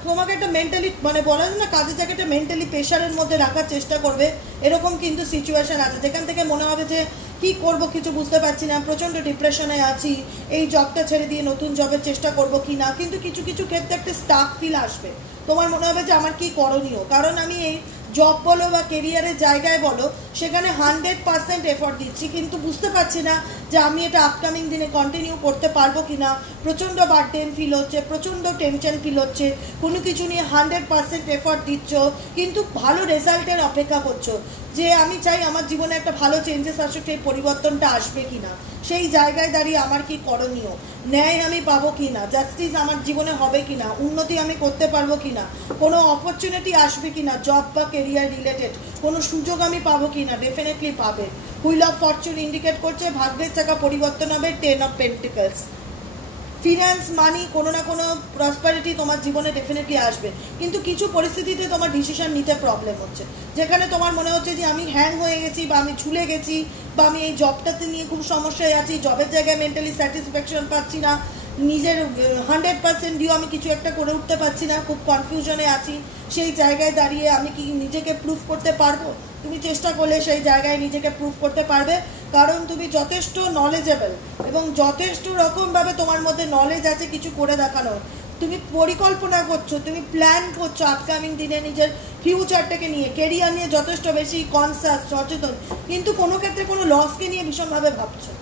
তোমাকে একটা মেন্টালি মানে বলা যায় না, কাজের জায়গাটা মেন্টালি প্রেশারের মধ্যে রাখার চেষ্টা করবে। এরকম কিন্তু সিচুয়েশন আছে যেখান থেকে মনে হবে যে কি করব কিছু বুঝতে পারছি না, প্রচণ্ড ডিপ্রেশনে আছি, এই জবটা ছেড়ে দিয়ে নতুন জবের চেষ্টা করব কি না। কিন্তু কিছু কিছু ক্ষেত্রে একটা স্টাক ফিল আসবে, তোমার মনে হবে যে আমার কি করণীয়, কারণ আমি এই জব বলো বা কেরিয়ারের জায়গায় বলো, সেখানে 100% এফর্ট দিচ্ছি, কিন্তু বুঝতে পারছি না যে আমি এটা আপকামিং দিনে কন্টিনিউ করতে পারবো কি না। প্রচণ্ড বার্ডেন ফিল হচ্ছে, প্রচণ্ড টেনশন ফিল হচ্ছে, কোনো কিছু নিয়ে 100% এফর্ট দিচ্ছ, কিন্তু ভালো রেজাল্টের অপেক্ষা করছো, যে আমি চাই আমার জীবনে একটা ভালো চেঞ্জেস আসুক, সেই পরিবর্তনটা আসবে কি না, সেই জায়গায় দাঁড়িয়ে আমার কি করণীয়, ন্যায় আমি পাবো কি না, জাস্টিস আমার জীবনে হবে কি না, উন্নতি আমি করতে পারবো কি না, কোনো অপরচুনিটি আসবে কি না, জব বা কেরিয়ার রিলেটেড কোনো সুযোগ আমি পাবো কি না, ডেফিনেটলি পাবে। হুইল অফ ফরচুন ইন্ডিকেট করছে ভাগ্যের চাকা পরিবর্তন হবে, 10 অফ পেন্টিকলস। ফিনান্স, মানি, কোনো না কোনো প্রসপারিটি তোমার জীবনে ডেফিনেটলি আসবে, কিন্তু কিছু পরিস্থিতিতে তোমার ডিসিশন নিতে প্রবলেম হচ্ছে, যেখানে তোমার মনে হচ্ছে যে আমি হ্যাং হয়ে গেছি, বা আমি ঝুলে গেছি, বা আমি এই জবটাতে নিয়ে খুব সমস্যায় আছি, জবের জায়গায় মেন্টালি স্যাটিসফ্যাকশন পাচ্ছি না, নিজের 100% দিয়েও আমি কিছু একটা করে উঠতে পারছি না, খুব কনফিউশনে আছি। সেই জায়গায় দাঁড়িয়ে আমি কি নিজেকে প্রুফ করতে পারবো? তুমি চেষ্টা করলে সেই জায়গায় নিজেকে প্রুফ করতে পারবে, কারণ তুমি যথেষ্ট নলেজেবল এবং যথেষ্ট রকমভাবে তোমার মধ্যে নলেজ আছে কিছু করে দেখানো। তুমি পরিকল্পনা করছো, তুমি প্ল্যান করছো আপকামিং দিনে নিজের ফিউচারটাকে নিয়ে, কেরিয়ার নিয়ে যথেষ্ট বেশি কনসাস, সচেতন, কিন্তু কোনো ক্ষেত্রে কোনো লসকে নিয়ে ভীষণভাবে ভাবছো,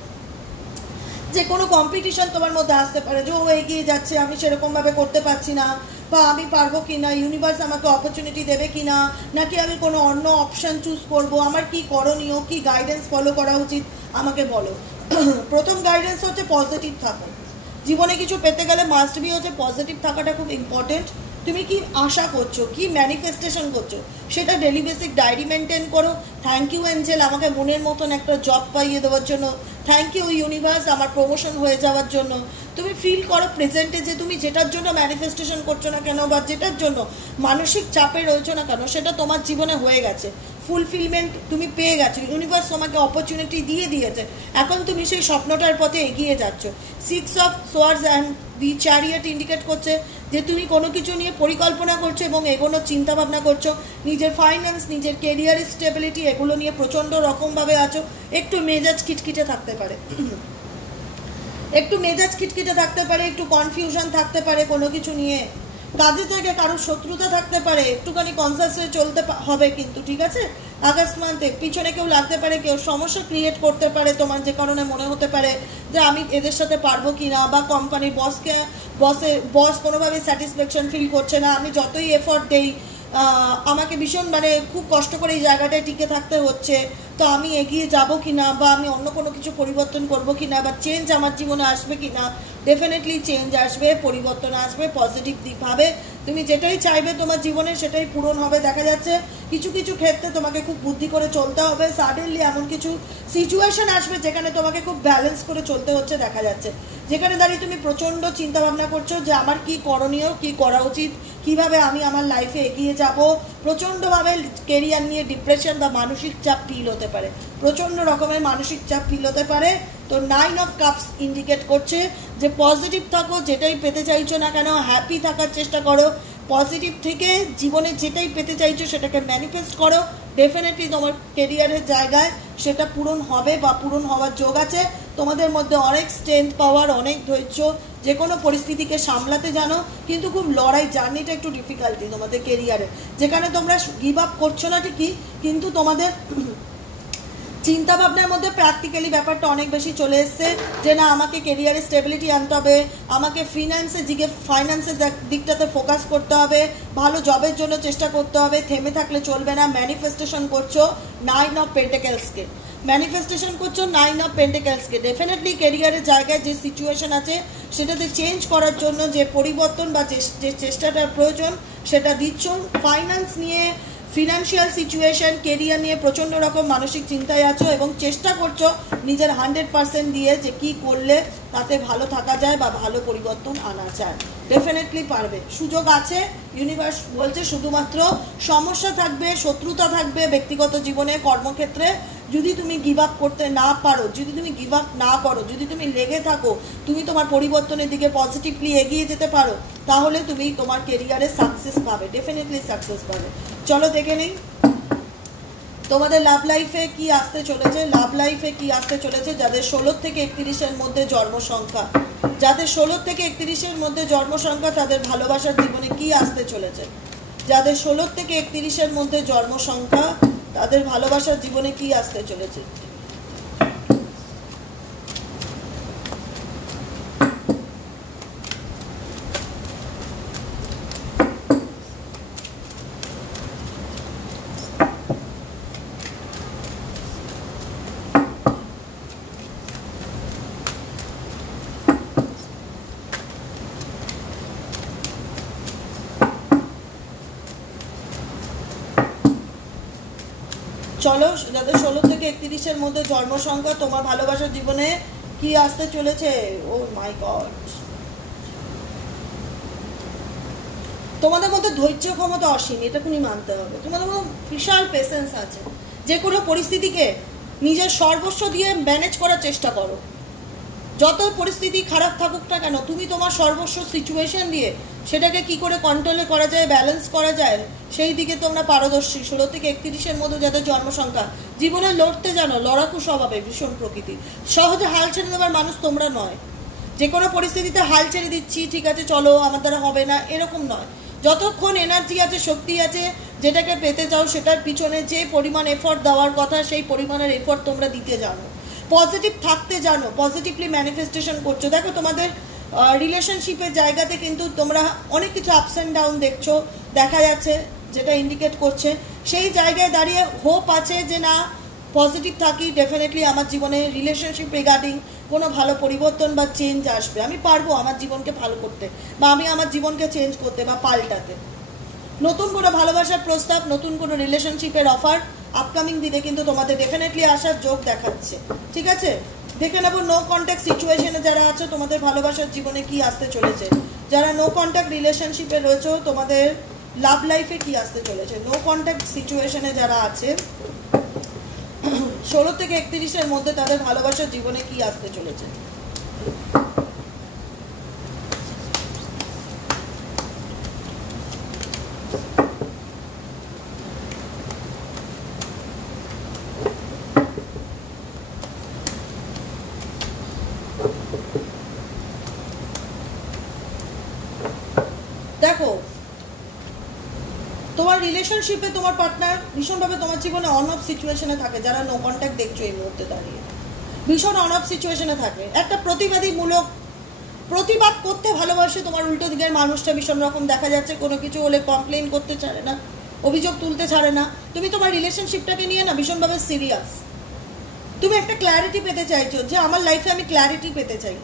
যে কোনো কম্পিটিশন তোমার মধ্যে আসতে পারে, যে ও এগিয়ে যাচ্ছে, আমি সেরকমভাবে করতে পারছি না, বা আমি পারবো কি না, ইউনিভার্স আমাকে অপরচুনিটি দেবে কি না, নাকি আমি কোনো অন্য অপশান চুজ করব, আমার কি করণীয়, কি গাইডেন্স ফলো করা উচিত আমাকে বলো। প্রথম গাইডেন্স হচ্ছে পজিটিভ থাকো। জীবনে কিছু পেতে গেলে মাস্ট বি হচ্ছে পজিটিভ থাকাটা খুব ইম্পর্টেন্ট। তুমি কি আশা করছো, কি ম্যানিফেস্টেশন করছো, সেটা ডেলি বেসিক ডায়েরি মেনটেন করো। থ্যাংক ইউ এঞ্জেল আমাকে মনের মতন একটা জব পাইয়ে দেওয়ার জন্য, থ্যাংক ইউ ইউনিভার্স আমার প্রমোশন হয়ে যাওয়ার জন্য। তুমি ফিল করো প্রেজেন্টে যে তুমি যেটার জন্য ম্যানিফেস্টেশন করছো না কেন, বা যেটার জন্য মানসিক চাপে রয়েছো না কেন, সেটা তোমার জীবনে হয়ে গেছে, ফুলফিলমেন্ট তুমি পেয়ে গেছো, ইউনিভার্স তোমাকে অপরচুনিটি দিয়ে দিয়েছে, এখন তুমি সেই স্বপ্নটার পথে এগিয়ে যাচ্ছ। 6 of swords and the chariot indicate করছে যে তুমি কোনো কিছু নিয়ে পরিকল্পনা করছো এবং এগোনোর চিন্তাভাবনা করছো, নিজের ফাইন্যান্স, নিজের কেরিয়ারের স্টেবিলিটি, এগুলো নিয়ে প্রচণ্ড রকমভাবে আছো। একটু মেজাজ খিটখিটে থাকতে পারে, একটু মেজাজ খিটখিটে থাকতে পারে, একটু কনফিউশন থাকতে পারে কোনো কিছু নিয়ে, কাজের জায়গায় কারোর শত্রুতা থাকতে পারে, একটুখানি কনসাস হয়ে চলতে হবে কিন্তু, ঠিক আছে। আগস্ট মান্থে পিছনে কেউ লাগতে পারে, কেউ সমস্যা ক্রিয়েট করতে পারে তোমার, যে কারণে মনে হতে পারে যে আমি এদের সাথে পারবো কি না, বা কোম্পানির বস কোনোভাবে স্যাটিসফ্যাকশন ফিল করছে না, আমি যতই এফর্ট দেই আমাকে ভীষণ খুব কষ্ট করে এই জায়গাটায় টিকে থাকতে হচ্ছে, তো আমি এগিয়ে যাব কি না, বা আমি অন্য কোনো কিছু পরিবর্তন করব কি না, বা চেঞ্জ আমার জীবনে আসবে কি না। ডেফিনেটলি চেঞ্জ আসবে, পরিবর্তন আসবে, পজিটিভ দিকভাবে তুমি যেটাই চাইবে তোমার জীবনে সেটাই পূরণ হবে। দেখা যাচ্ছে কিছু কিছু ক্ষেত্রে তোমাকে খুব বুদ্ধি করে চলতে হবে, সাডেনলি এমন কিছু সিচুয়েশন আসবে যেখানে তোমাকে খুব ব্যালেন্স করে চলতে হচ্ছে দেখা যাচ্ছে, যেখানে দাঁড়িয়ে তুমি প্রচণ্ড চিন্তাভাবনা করছো যে আমার কি করণীয়, কি করা উচিত, কিভাবে আমি আমার লাইফে এগিয়ে যাব। প্রচণ্ডভাবে কেরিয়ার নিয়ে ডিপ্রেশন বা মানসিক চাপ ফিল হতে পারে, প্রচণ্ড রকমের মানসিক চাপ ফিল হতে পারে। তো 9 অফ কাপস ইন্ডিকেট করছে যে পজিটিভ থাকো, যেটাই পেতে চাইছো না কেন হ্যাপি থাকার চেষ্টা করো, পজিটিভ থেকে জীবনে যেটাই পেতে চাইছো সেটাকে ম্যানিফেস্ট করো, ডেফিনেটলি তোমার কেরিয়ারের জায়গায় সেটা পূরণ হবে বা পূরণ হওয়ার যোগ আছে। তোমাদের মধ্যে অনেক স্ট্রেংথ পাওয়ার, অনেক ধৈর্য, যে কোনো পরিস্থিতিকে সামলাতে জানো, কিন্তু খুব লড়াই, জার্নিটা একটু ডিফিকাল্টি তোমাদের কেরিয়ারে, যেখানে তোমরা গিভ আপ করছো না ঠিকই, কিন্তু তোমাদের চিন্তাভাবনার মধ্যে প্র্যাকটিক্যালি ব্যাপারটা অনেক বেশি চলে এসছে, যে না আমাকে কেরিয়ারে স্টেবিলিটি আনতে হবে, আমাকে ফাইন্যান্সের দিকটাতে ফোকাস করতে হবে, ভালো জবের জন্য চেষ্টা করতে হবে, থেমে থাকলে চলবে না। ম্যানিফেস্টেশন করছো 9 অফ পেন্টাকেলসকে, ম্যানিফেস্টেশন করছো 9 অফ পেন্টাকেলসকে। ডেফিনেটলি কেরিয়ারের জায়গায় যে সিচুয়েশন আছে সেটাতে চেঞ্জ করার জন্য যে পরিবর্তন বা যে চেষ্টাটার প্রয়োজন সেটা দিচ্ছ। ফাইন্যান্স নিয়ে, ফিনান্সিয়াল সিচুয়েশন, কেরিয়ার নিয়ে প্রচণ্ড রকম মানসিক চিন্তায় আছো এবং চেষ্টা করছো নিজের 100% দিয়ে যে কি করলে তাতে ভালো থাকা যায় বা ভালো পরিবর্তন আনা যায়। ডেফিনেটলি পারবে, সুযোগ আছে। ইউনিভার্স বলছে শুধুমাত্র সমস্যা থাকবে, শত্রুতা থাকবে ব্যক্তিগত জীবনে, কর্মক্ষেত্রে। যদি তুমি গিভ আপ করতে না পারো, যদি তুমি গিভ আপ না করো, যদি তুমি লেগে থাকো, তুমি তোমার পরিবর্তনের দিকে পজিটিভলি এগিয়ে যেতে পারো, তাহলে তুমি তোমার কেরিয়ারে সাকসেস পাবে, ডেফিনেটলি সাকসেস পাবে। চলো দেখে নিই তোমাদের লাভ লাইফে কি আসতে চলেছে। লাভ লাইফে কি আসতে চলেছে যাদের 16 থেকে 31-এর মধ্যে জন্ম সংখ্যা, যাদের 16 থেকে 31-এর মধ্যে জন্ম সংখ্যা, তাদের ভালোবাসার জীবনে কি আসতে চলেছে। যাদের 16 থেকে 31-এর মধ্যে জন্ম সংখ্যা, তাদের ভালোবাসার জীবনে কি আসতে চলেছে। চলো, যাদের 16 থেকে 31-এর মধ্যে জন্ম সংখ্যা, তোমার ভালোবাসার জীবনে কি আসতে চলেছে। ও মাই গড, তোমাদের মধ্যে ধৈর্য ক্ষমতা অসীম, এটা তুমি মানতে হবে। তোমাদের মধ্যে বিশাল পেশেন্স আছে। যে কোনো পরিস্থিতিকে নিজের সর্বস্ব দিয়ে ম্যানেজ করার চেষ্টা করো। যত পরিস্থিতি খারাপ থাকুক না কেন, তুমি তোমার সর্বস্ব সিচুয়েশন দিয়ে সেটাকে কি করে কন্ট্রোলে করা যায়, ব্যালেন্স করা যায়, সেই দিকে তোমরা পারদর্শী। 16 থেকে 31-এর মধ্যে যাদের জন্মসংখ্যা, জীবনে লড়তে জানো, লড়াকু স্বভাবে, ভীষণ প্রকৃতি। সহজে হাল ছেড়ে দেওয়ার মানুষ তোমরা নয়। যে কোনো পরিস্থিতিতে হাল ছেড়ে দিচ্ছি, ঠিক আছে চলো আমার দ্বারা হবে না, এরকম নয়। যতক্ষণ এনার্জি আছে, শক্তি আছে, যেটাকে পেতে চাও সেটার পিছনে যে পরিমাণ এফোর্ট দেওয়ার কথা, সেই পরিমাণের এফোর্ট তোমরা দিতে জানো, পজিটিভ থাকতে জানো, পজিটিভলি ম্যানিফেস্টেশন করছো। দেখো তোমাদের রিলেশনশিপের জায়গাতে কিন্তু তোমরা অনেক কিছু আপস অ্যান্ড ডাউন দেখছো, দেখা যাচ্ছে, যেটা ইন্ডিকেট করছে সেই জায়গায় দাঁড়িয়ে হোপ আছে যে না, পজিটিভ থাকি, ডেফিনেটলি আমার জীবনে রিলেশনশিপ রিগার্ডিং কোনো ভালো পরিবর্তন বা চেঞ্জ আসবে। আমি পারবো আমার জীবনকে ভালো করতে, বা আমি আমার জীবনকে চেঞ্জ করতে বা পাল্টাতে। নতুন কোনো ভালোবাসার প্রস্তাব, নতুন কোনো রিলেশনশিপের অফার আপকামিং দিনে কিন্তু তোমাদের ডেফিনেটলি আসার যোগ দেখাচ্ছে। ঠিক আছে, দেখে নেবো নো কন্ট্যাক্ট সিচুয়েশনে যারা আছো, তোমাদের ভালোবাসার জীবনে কি আসতে চলেছে। যারা নো কন্ট্যাক্ট রিলেশনশিপে রয়েছে, তোমাদের লাভ লাইফে কি আসতে চলেছে। নো কন্ট্যাক্ট সিচুয়েশনে যারা আছে 16 থেকে 31-এর মধ্যে, তাদের ভালোবাসার জীবনে কি আসতে চলেছে। দেখো, তোমার রিলেশনশিপে তোমার পার্টনার ভীষণভাবে তোমার জীবনে অন অফ সিচুয়েশনে থাকে। যারা নো কন্ট্যাক্ট দেখছো এই মুহূর্তে দাঁড়িয়ে, ভীষণ অন অফ সিচুয়েশনে থাকে। একটা প্রতিবাদীমূলক প্রতিবাদ করতে ভালোবাসে তোমার উল্টো দিকের মানুষটা। ভীষণ রকম দেখা যাচ্ছে কোনো কিছু হলে কমপ্লেন করতে ছাড়ে না, অভিযোগ তুলতে ছাড়ে না। তুমি তোমার রিলেশনশিপটাকে নিয়ে না ভীষণভাবে সিরিয়াস। তুমি একটা ক্ল্যারিটি পেতে চাইছো যে আমার লাইফে আমি ক্ল্যারিটি পেতে চাই,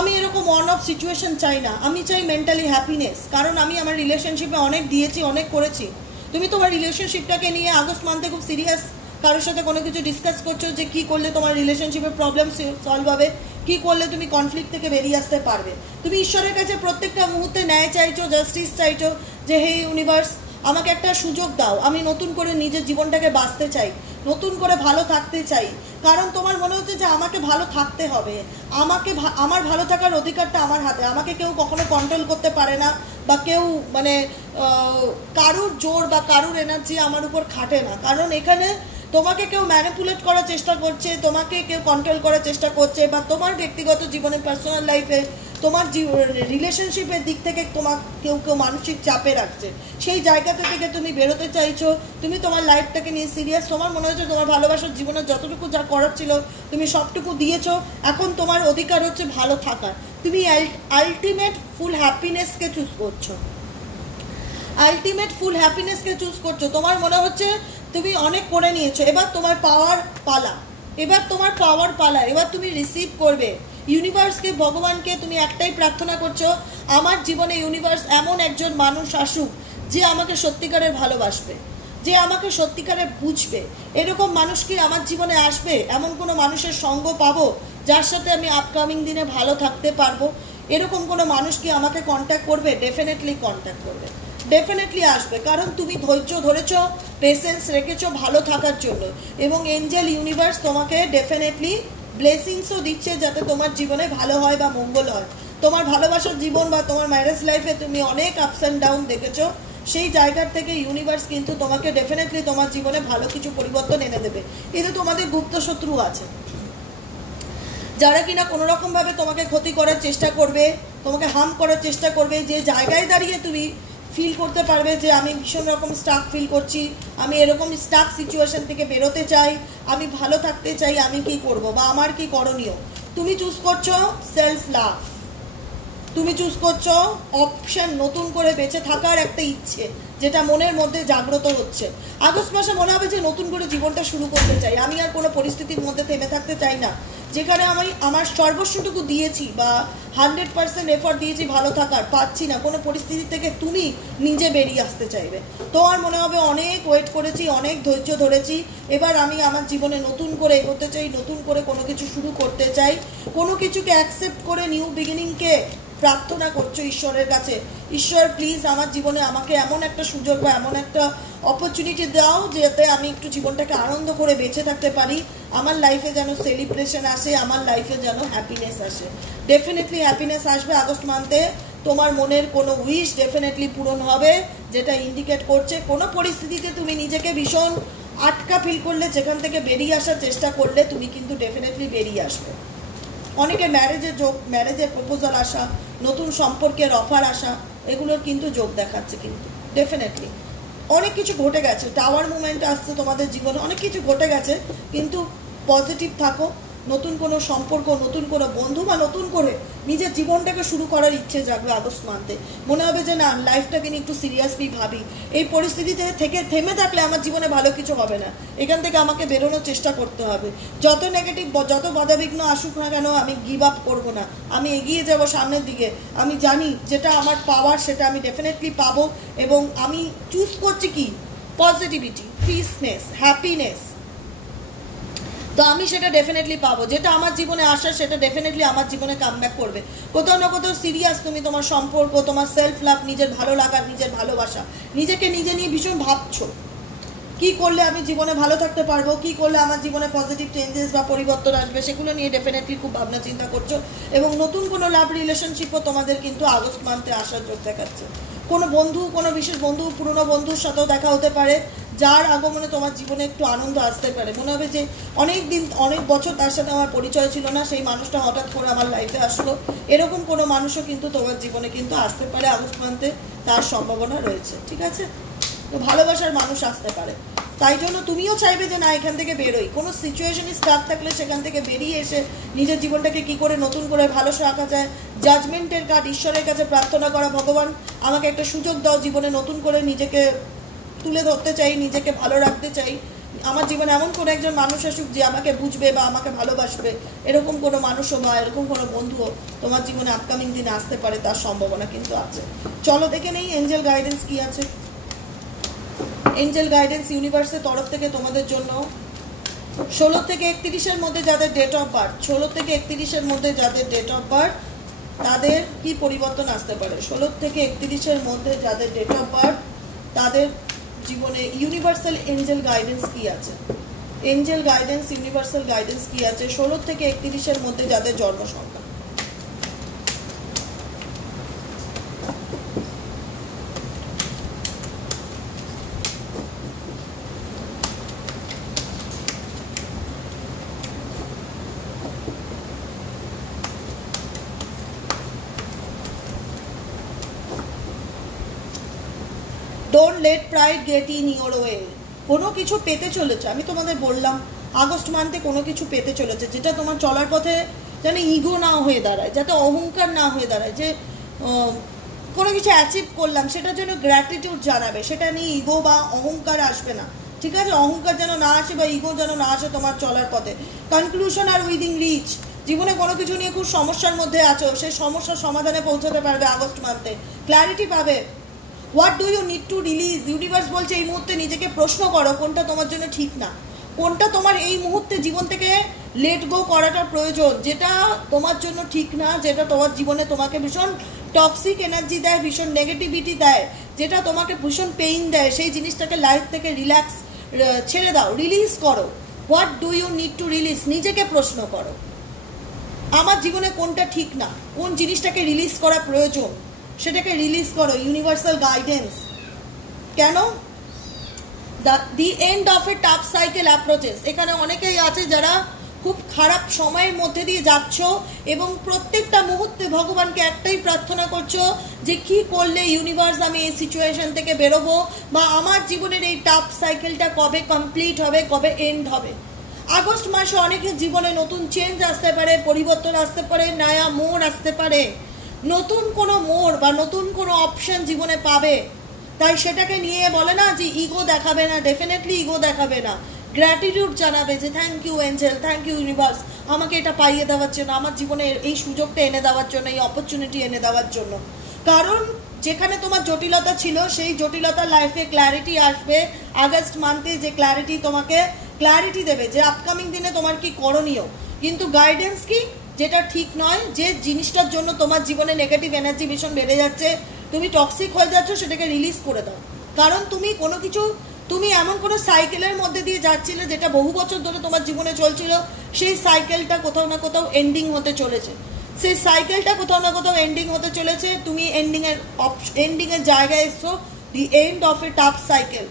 আমি এরকম অন অফ সিচুয়েশন চাই না, আমি চাই মেন্টালি হ্যাপিনেস। কারণ আমি আমার রিলেশনশিপে অনেক দিয়েছি, অনেক করেছি। তুমি তোমার রিলেশনশিপটাকে নিয়ে আগস্ট মান্থে খুব সিরিয়াস কারোর সাথে কোনো কিছু ডিসকাস করছো যে কী করলে তোমার রিলেশনশিপের প্রবলেম সলভ হবে, কী করলে তুমি কনফ্লিক্ট থেকে বেরিয়ে আসতে পারবে। তুমি ঈশ্বরের কাছে প্রত্যেকটা মুহূর্তে ন্যায় চাইছো, জাস্টিস চাইছো, যে হে ইউনিভার্স আমাকে একটা সুযোগ দাও, আমি নতুন করে নিজের জীবনটাকে বাঁচতে চাই, নতুন করে ভালো থাকতে চাই। কারণ তোমার মনে হচ্ছে যে আমাকে ভালো থাকতে হবে, আমার ভালো থাকার অধিকারটা আমার হাতে, আমাকে কেউ কখনো কন্ট্রোল করতে পারে না, বা কেউ মানে কারুর জোর বা কারুর এনার্জি আমার উপর খাটে না। কারণ এখানে তোমাকে কেউ ম্যানিপুলেট করার চেষ্টা করছে, তোমাকে কেউ কন্ট্রোল করার চেষ্টা করছে, বা তোমার ব্যক্তিগত জীবনে পার্সোনাল লাইফে তোমার রিলেশনশিপের দিক থেকে তোমার কেউ মানসিক চাপে রাখছে। সেই জায়গাটা থেকে তুমি বেরোতে চাইছো, তুমি তোমার লাইফটাকে নিয়ে সিরিয়াস। তোমার মনে হচ্ছে তোমার ভালোবাসার জীবনে যতটুকু যা করার ছিল তুমি সবটুকু দিয়েছো, এখন তোমার অধিকার হচ্ছে ভালো থাকার। তুমি আলটিমেট ফুল হ্যাপিনেসকে চুজ করছো, আলটিমেট ফুল হ্যাপিনেসকে চুজ করছো। তোমার মনে হচ্ছে তুমি অনেক করে নিয়েছো, এবার তোমার পাওয়ার পালা, এবার তুমি রিসিভ করবে। ইউনিভার্সকে, ভগবানকে তুমি একটাই প্রার্থনা করছো, আমার জীবনে ইউনিভার্স এমন একজন মানুষ আসুক যে আমাকে সত্যিকারের ভালোবাসবে, যে আমাকে সত্যিকারের বুঝবে। এরকম মানুষ কি আমার জীবনে আসবে? এমন কোনো মানুষের সঙ্গ পাবো যার সাথে আমি আপকামিং দিনে ভালো থাকতে পারবো? এরকম কোনো মানুষ কি আমাকে কন্ট্যাক্ট করবে? ডেফিনেটলি কন্ট্যাক্ট করবে, ডেফিনেটলি আসবে। কারণ তুমি ধৈর্য ধরেছো, পেশেন্স রেখেছো ভালো থাকার জন্য, এবং এঞ্জেল ইউনিভার্স তোমাকে ডেফিনেটলি ব্লেসিংসও দিচ্ছে যাতে তোমার জীবনে ভালো হয় বা মঙ্গল হয়। তোমার ভালোবাসার জীবন বা তোমার ম্যারেজ লাইফে তুমি অনেক আপস অ্যান্ড ডাউন দেখেছো, সেই জায়গার থেকে ইউনিভার্স কিন্তু তোমাকে ডেফিনেটলি তোমার জীবনে ভালো কিছু পরিবর্তন এনে দেবে। কিন্তু তোমাদের গুপ্ত শত্রু আছে যারা কিনা কোনো রকমভাবে তোমাকে ক্ষতি করার চেষ্টা করবে, তোমাকে হার্ম করার চেষ্টা করবে। যে জায়গায় দাঁড়িয়ে তুমি ফিল করতে পারবে যে আমি ভীষণ রকম স্টাক ফিল করছি, আমি এরকম স্টাক সিচুয়েশন থেকে বেরোতে চাই, আমি ভালো থাকতে চাই, আমি কি করব বা আমার কি করণীয়। তুমি চুজ করছো সেলফ লাভ, তুমি চুজ করছো অপশন, নতুন করে বেঁচে থাকার একটা ইচ্ছে যেটা মনের মধ্যে জাগ্রত হচ্ছে। আগস্ট মাসে মনে হবে যে নতুন করে জীবনটা শুরু করতে চাই, আমি আর কোনো পরিস্থিতির মধ্যে থেমে থাকতে চাই না, যেখানে আমি আমার সর্বস্বটুকু দিয়েছি বা 100% এফর্ট দিয়েছি ভালো থাকার, পাচ্ছি না, কোনো পরিস্থিতি থেকে তুমি নিজে বেরিয়ে আসতে চাইবে। তোমার মনে হবে অনেক ওয়েট করেছি, অনেক ধৈর্য ধরেছি, এবার আমি আমার জীবনে নতুন করে এগোতে চাই, নতুন করে কোনো কিছু শুরু করতে চাই, কোনো কিছুকে অ্যাকসেপ্ট করে নিউ বিগিনিংকে প্রার্থনা করছো ঈশ্বরের কাছে, ঈশ্বর প্লিজ আমার জীবনে আমাকে এমন একটা সুযোগ বা এমন একটা অপরচুনিটি দাও যাতে আমি একটু জীবনটাকে আনন্দ করে বেঁচে থাকতে পারি, আমার লাইফে যেন সেলিব্রেশন আসে, আমার লাইফে যেন হ্যাপিনেস আসে। ডেফিনেটলি হ্যাপিনেস আসবে আগস্ট মান্থে, তোমার মনের কোনো উইশ ডেফিনেটলি পূরণ হবে, যেটা ইন্ডিকেট করছে কোনো পরিস্থিতিতে তুমি নিজেকে ভীষণ আটকা ফিল করলে যেখান থেকে বেরিয়ে আসার চেষ্টা করলে তুমি কিন্তু ডেফিনেটলি বেরিয়ে আসবে। অনেকে ম্যারেজের যোগ, ম্যারেজের প্রপোজাল আসা, নতুন সম্পর্কের অফার আসা, এগুলোর কিন্তু যোগ দেখাচ্ছে। কিন্তু ডেফিনেটলি অনেক কিছু ঘটে গেছে, টাওয়ার মুভমেন্ট আসছে তোমাদের জীবনে, অনেক কিছু ঘটে গেছে, কিন্তু পজিটিভ থাকো। নতুন কোনো সম্পর্ক, নতুন কোনো বন্ধু বা নতুন করে নিজের জীবনটাকে শুরু করার ইচ্ছে জাগবে আগস্ট মান্থে। মনে হবে যে না, লাইফটাকে নিয়ে একটু সিরিয়াসলি ভাবি, এই পরিস্থিতিতে থেকে থেমে থাকলে আমার জীবনে ভালো কিছু হবে না, এখান থেকে আমাকে বেরোনোর চেষ্টা করতে হবে। যত নেগেটিভ, যত বাধাবিঘ্ন আসুক না কেন, আমি গিভ আপ করবো না, আমি এগিয়ে যাব সামনের দিকে। আমি জানি যেটা আমার পাওয়ার সেটা আমি ডেফিনেটলি পাবো, এবং আমি চুজ করছি কি পজিটিভিটি, পিসনেস, হ্যাপিনেস। তো আমি সেটা ডেফিনেটলি পাবো, যেটা আমার জীবনে আসা সেটা ডেফিনেটলি আমার জীবনে কামব্যাক করবে। কোথাও না কোথাও সিরিয়াস তুমি তোমার সম্পর্ক, তোমার সেলফ লাভ, নিজের ভালো লাগা, নিজের ভালোবাসা, নিজেকে নিজে নিয়ে ভীষণ ভাবছো কি করলে আমি জীবনে ভালো থাকতে পারবো, কি করলে আমার জীবনে পজিটিভ চেঞ্জেস বা পরিবর্তন আসবে, সেগুলো নিয়ে ডেফিনেটলি খুব ভাবনা চিন্তা করছো। এবং নতুন কোনো লাভ রিলেশনশিপও তোমাদের কিন্তু আগস্ট মান্থে আসার যোগ দেখাচ্ছে। কোনো বন্ধু, কোনো বিশেষ বন্ধু, পুরনো বন্ধুর সাথেও দেখা হতে পারে, যার আগমনে তোমার জীবনে একটু আনন্দ আসতে পারে। মনে হবে যে অনেক দিন, অনেক বছর তার সাথে আমার পরিচয় ছিল না, সেই মানুষটা হঠাৎ করে আমার লাইফে আসলো, এরকম কোনো মানুষও কিন্তু তোমার জীবনে কিন্তু আসতে পারে আগস্ট মান্থে, তার সম্ভাবনা রয়েছে। ঠিক আছে, তো ভালোবাসার মানুষ আসতে পারে, তাই জন্য তুমিও চাইবে যে না, এখান থেকে বেরোই। কোনো সিচুয়েশনই স্টাক থাকলে সেখান থেকে বেরিয়ে এসে নিজের জীবনটাকে কি করে নতুন করে ভালো রাখা যায়, জাজমেন্টের কার্ড, ঈশ্বরের কাছে প্রার্থনা করা, ভগবান আমাকে একটা সুযোগ দাও, জীবনে নতুন করে নিজেকে তুলে ধরতে চাই, নিজেকে ভালো রাখতে চাই, আমার জীবনে এমন কোনো একজন মানুষ আসুক যে আমাকে বুঝবে বা আমাকে ভালোবাসবে, এরকম কোনো মানুষও বা এরকম কোনো বন্ধুও তোমার জীবনে আপকামিং দিনে আসতে পারে, তার সম্ভাবনা কিন্তু আছে। চলো দেখে নেই এঞ্জেল গাইডেন্স কি আছে। এঞ্জেল গাইডেন্স ইউনিভার্সের তরফ থেকে তোমাদের জন্য 16 থেকে 31-এর মধ্যে যাদের ডেট অফ বার্থ, 16 থেকে 31-এর মধ্যে যাদের ডেট অফ বার্থ, তাদের কি পরিবর্তন আসতে পারে। 16 থেকে 31-এর মধ্যে যাদের ডেট অফ বার্থ, তাদের জীবনে ইউনিভার্সাল এঞ্জেল গাইডেন্স কি আছে। এঞ্জেল গাইডেন্স, ইউনিভার্সাল গাইডেন্স কি আছে 16 থেকে 31-এর মধ্যে যাদের জন্ম সংখ্যা। Don't let pride get in your way. কোনো কিছু পেতে চলেছে, আমি তোমাদের বললাম আগস্ট মান্থে কোনো কিছু পেতে চলেছে, যেটা তোমার চলার পথে যেন ইগো না হয়ে দাঁড়ায়, যাতে অহংকার না হয়ে দাঁড়ায়, যে কোনো কিছু অ্যাচিভ করলাম সেটার জন্য গ্র্যাটিটিউড জানাবে, সেটা নিয়ে ইগো বা অহংকার আসবে না। ঠিক আছে, অহংকার যেন না আসে বা ইগো যেন না আসে তোমার চলার পথে। কনক্লুশন আর উইদিন রিচ, জীবনে কোনো কিছু নিয়ে খুব সমস্যার মধ্যে আছো, সেই সমস্যার সমাধানে পৌঁছাতে পারবে আগস্ট মান্থে, ক্ল্যারিটি পাবে। What do you need to release, universe বলছে এই মুহূর্তে নিজেকে প্রশ্ন করো কোনটা তোমার জন্য ঠিক না, কোনটা তোমার এই মুহূর্তে জীবন থেকে লেট গো করাটা প্রয়োজন, যেটা তোমার জন্য ঠিক না, যেটা তোমার জীবনে তোমাকে ভীষণ টক্সিক এনার্জি দেয়, ভীষণ নেগেটিভিটি দেয়, যেটা তোমাকে ভীষণ পেইন দেয়, সেই জিনিসটাকে লাইফ থেকে রিল্যাক্স ছেড়ে দাও, রিলিজ করো। What do you need to release, নিজেকে প্রশ্ন করো আমার জীবনে কোনটা ঠিক না, কোন জিনিসটাকে রিলিজ করা প্রয়োজন, সেটাকে রিলিজ করো। ইউনিভার্সাল গাইডেন্স কেন, the end of a tough cycle approaches. এখানে অনেকেই আছে যারা খুব খারাপ সময়ের মধ্যে দিয়ে যাচ্ছ এবং প্রত্যেকটা মুহূর্তে ভগবানকে একটাই প্রার্থনা করছো যে কি করলে ইউনিভার্স আমি এই সিচুয়েশন থেকে বেরোবো, বা আমার জীবনের এই টাফ সাইকেলটা কবে কমপ্লিট হবে, কবে এন্ড হবে। আগস্ট মাসে অনেকের জীবনে নতুন চেঞ্জ আসতে পারে, পরিবর্তন আসতে পারে, নয়া মোড় আসতে পারে, নতুন কোনো মোড় বা নতুন কোনো অপশন জীবনে পাবে। তাই সেটাকে নিয়ে বলে না যে ইগো দেখাবে না, ডেফিনেটলি ইগো দেখাবে না, গ্র্যাটিটিউড জানাবে যে thank you angel, thank you universe আমাকে এটা পাইয়ে দেওয়ার জন্য, আমার জীবনে এই সুযোগটা এনে দেওয়ার জন্য, এই অপরচুনিটি এনে দেওয়ার জন্য। কারণ যেখানে তোমার জটিলতা ছিল সেই জটিলতার লাইফে ক্ল্যারিটি আসবে। আগস্ট মান্থে যে ক্ল্যারিটি তোমাকে ক্ল্যারিটি দেবে যে আপকামিং দিনে তোমার কি করণীয়। কিন্তু গাইডেন্স কি, যেটা ঠিক নয়, যে জিনিসটার জন্য তোমার জীবনে নেগেটিভ এনার্জি ভীষণ বেড়ে যাচ্ছে, তুমি টক্সিক হয়ে যাচ্ছ, সেটাকে রিলিজ করে দাও। কারণ তুমি এমন কোনো সাইকেলের মধ্যে দিয়ে যাচ্ছিলে যেটা বহু বছর ধরে তোমার জীবনে চলছিল, সেই সাইকেলটা কোথাও না কোথাও এন্ডিং হতে চলেছে। সেই সাইকেলটা কোথাও না কোথাও এন্ডিং হতে চলেছে, তুমি এন্ডিংয়ের জায়গায় এসছো, the end of a tough cycle.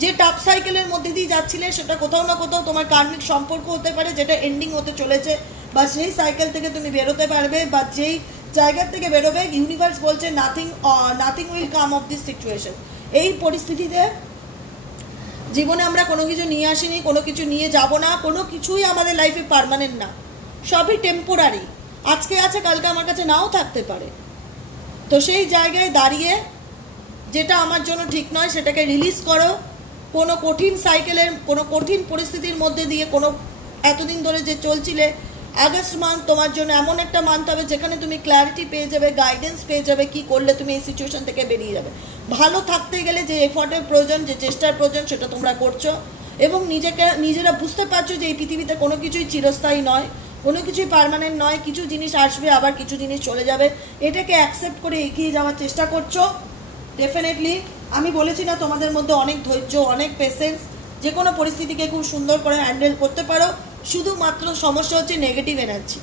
যে টাফ সাইকেলের মধ্যে দিয়ে যাচ্ছিলে সেটা কোথাও না কোথাও তোমার কার্মিক সম্পর্ক হতে পারে যেটা এন্ডিং হতে চলেছে, বা সেই সাইকেল থেকে তুমি বেরোতে পারবে, বা যেই জায়গার থেকে বেরোবে ইউনিভার্স বলছে nothing will come of this situation. এই পরিস্থিতিতে জীবনে আমরা কোনো কিছু নিয়ে আসিনি, কোনো কিছু নিয়ে যাব না, কোনো কিছুই আমাদের লাইফে পার্মানেন্ট না, সবই টেম্পোরারি। আজকে আছে, কালকে আমার কাছে নাও থাকতে পারে। তো সেই জায়গায় দাঁড়িয়ে যেটা আমার জন্য ঠিক নয় সেটাকে রিলিজ করো। কোনো কঠিন সাইকেলের, কোনো কঠিন পরিস্থিতির মধ্যে দিয়ে কোনো এতদিন ধরে যে চলছিলে, আগস্ট মান্থ তোমার জন্য এমন একটা মান্থ হবে যেখানে তুমি ক্ল্যারিটি পেয়ে যাবে, গাইডেন্স পেয়ে যাবে, কি করলে তুমি এই সিচুয়েশন থেকে বেরিয়ে যাবে। ভালো থাকতে গেলে যে এফর্টের প্রয়োজন, যে চেষ্টার প্রয়োজন, সেটা তোমরা করছো এবং নিজেরা বুঝতে পারছো যে এই পৃথিবীতে কোনো কিছুই চিরস্থায়ী নয়, কোনো কিছুই পার্মানেন্ট নয়, কিছু জিনিস আসবে আবার কিছু জিনিস চলে যাবে। এটাকে অ্যাকসেপ্ট করে এগিয়ে যাওয়ার চেষ্টা করছো। ডেফিনেটলি আমি বলেছি না তোমাদের মধ্যে অনেক ধৈর্য, অনেক পেশেন্স, যে কোনো পরিস্থিতিকে খুব সুন্দর করে হ্যান্ডেল করতে পারো। শুধুমাত্র সমস্যা হচ্ছে নেগেটিভ এনার্জি,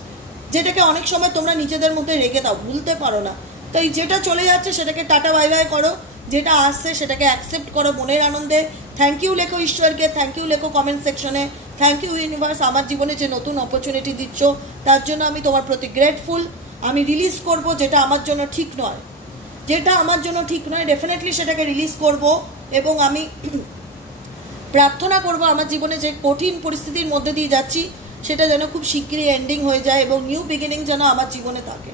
যেটাকে অনেক সময় তোমরা নিজেদের মধ্যে রেখে দাও, ভুলতে পারো না। তাই যেটা চলে যাচ্ছে সেটাকে টাটা বাই বাই করো, যেটা আসছে সেটাকে অ্যাকসেপ্ট করো মনের আনন্দে। থ্যাংক ইউ লেখো ঈশ্বরকে, থ্যাংক ইউ লেখো কমেন্ট সেকশনে, থ্যাংক ইউ ইউনিভার্স আমার জীবনে যে নতুন অপরচুনিটি দিচ্ছ তার জন্য আমি তোমার প্রতি গ্রেটফুল। আমি রিলিজ করব যেটা আমার জন্য ঠিক নয়, যেটা আমার জন্য ঠিক নয় ডেফিনেটলি সেটাকে রিলিজ করব। এবং আমি প্রার্থনা করব আমার জীবনে যে কঠিন পরিস্থিতির মধ্যে দিয়ে যাচ্ছি সেটা যেন খুব শীঘ্রই এন্ডিং হয়ে যায় এবং নিউ বিগিনিং যেন আমার জীবনে থাকে।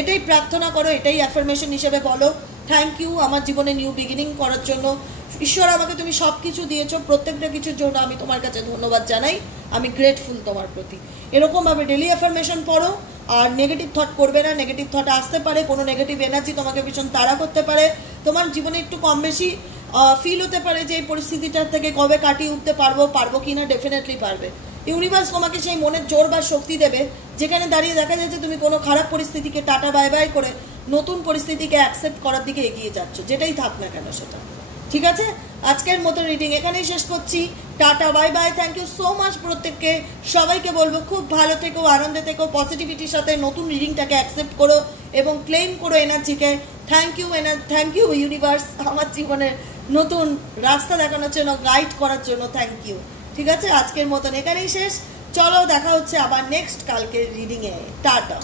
এটাই প্রার্থনা করো, এটাই অ্যাফার্মেশন হিসেবে বলো। থ্যাংক ইউ আমার জীবনে নিউ বিগিনিং করার জন্য। ঈশ্বর আমাকে তুমি সব কিছু দিয়েছো, প্রত্যেকটা কিছুর জন্য আমি তোমার কাছে ধন্যবাদ জানাই। আমি গ্রেটফুল তোমার প্রতি। এরকমভাবে ডেলি অ্যাফার্মেশন পড়ো আর নেগেটিভ থট করবে না। নেগেটিভ থট আসতে পারে, কোনো নেগেটিভ এনার্জি তোমাকে ভীষণ তাড়া করতে পারে, তোমার জীবনে একটু কম বেশি ফিল হতে পারে যে এই পরিস্থিতিটার থেকে কবে কাটিয়ে উঠতে পারবো কি না। ডেফিনেটলি পারবে। ইউনিভার্স তোমাকে সেই মনের জোর বা শক্তি দেবে যেখানে দাঁড়িয়ে দেখা যাচ্ছে তুমি কোনো খারাপ পরিস্থিতিকে টাটা বাই বাই করে নতুন পরিস্থিতিকে অ্যাকসেপ্ট করার দিকে এগিয়ে যাচ্ছ, যেটাই থাক না কেন সেটা। ঠিক আছে, আজকের মতো রিডিং এখানেই শেষ করছি। Tata bye bye, thank you so much প্রত্যেককে। সবাইকে বলবো খুব ভালো থেকো, আনন্দে থেকো, পজিটিভিটির সাথে নতুন রিডিংটাকে অ্যাকসেপ্ট করো এবং ক্লেম করো এনার্জিকে। থ্যাংক ইউ ইউনিভার্স আমার জীবনের নতুন রাস্তা দেখানোর জন্য, গাইড করার জন্য থ্যাংক ইউ। ঠিক আছে, আজকের মতন এখানেই শেষ। চলো দেখা হচ্ছে আবার নেক্সট কালকের রিডিংয়ে। টাটা।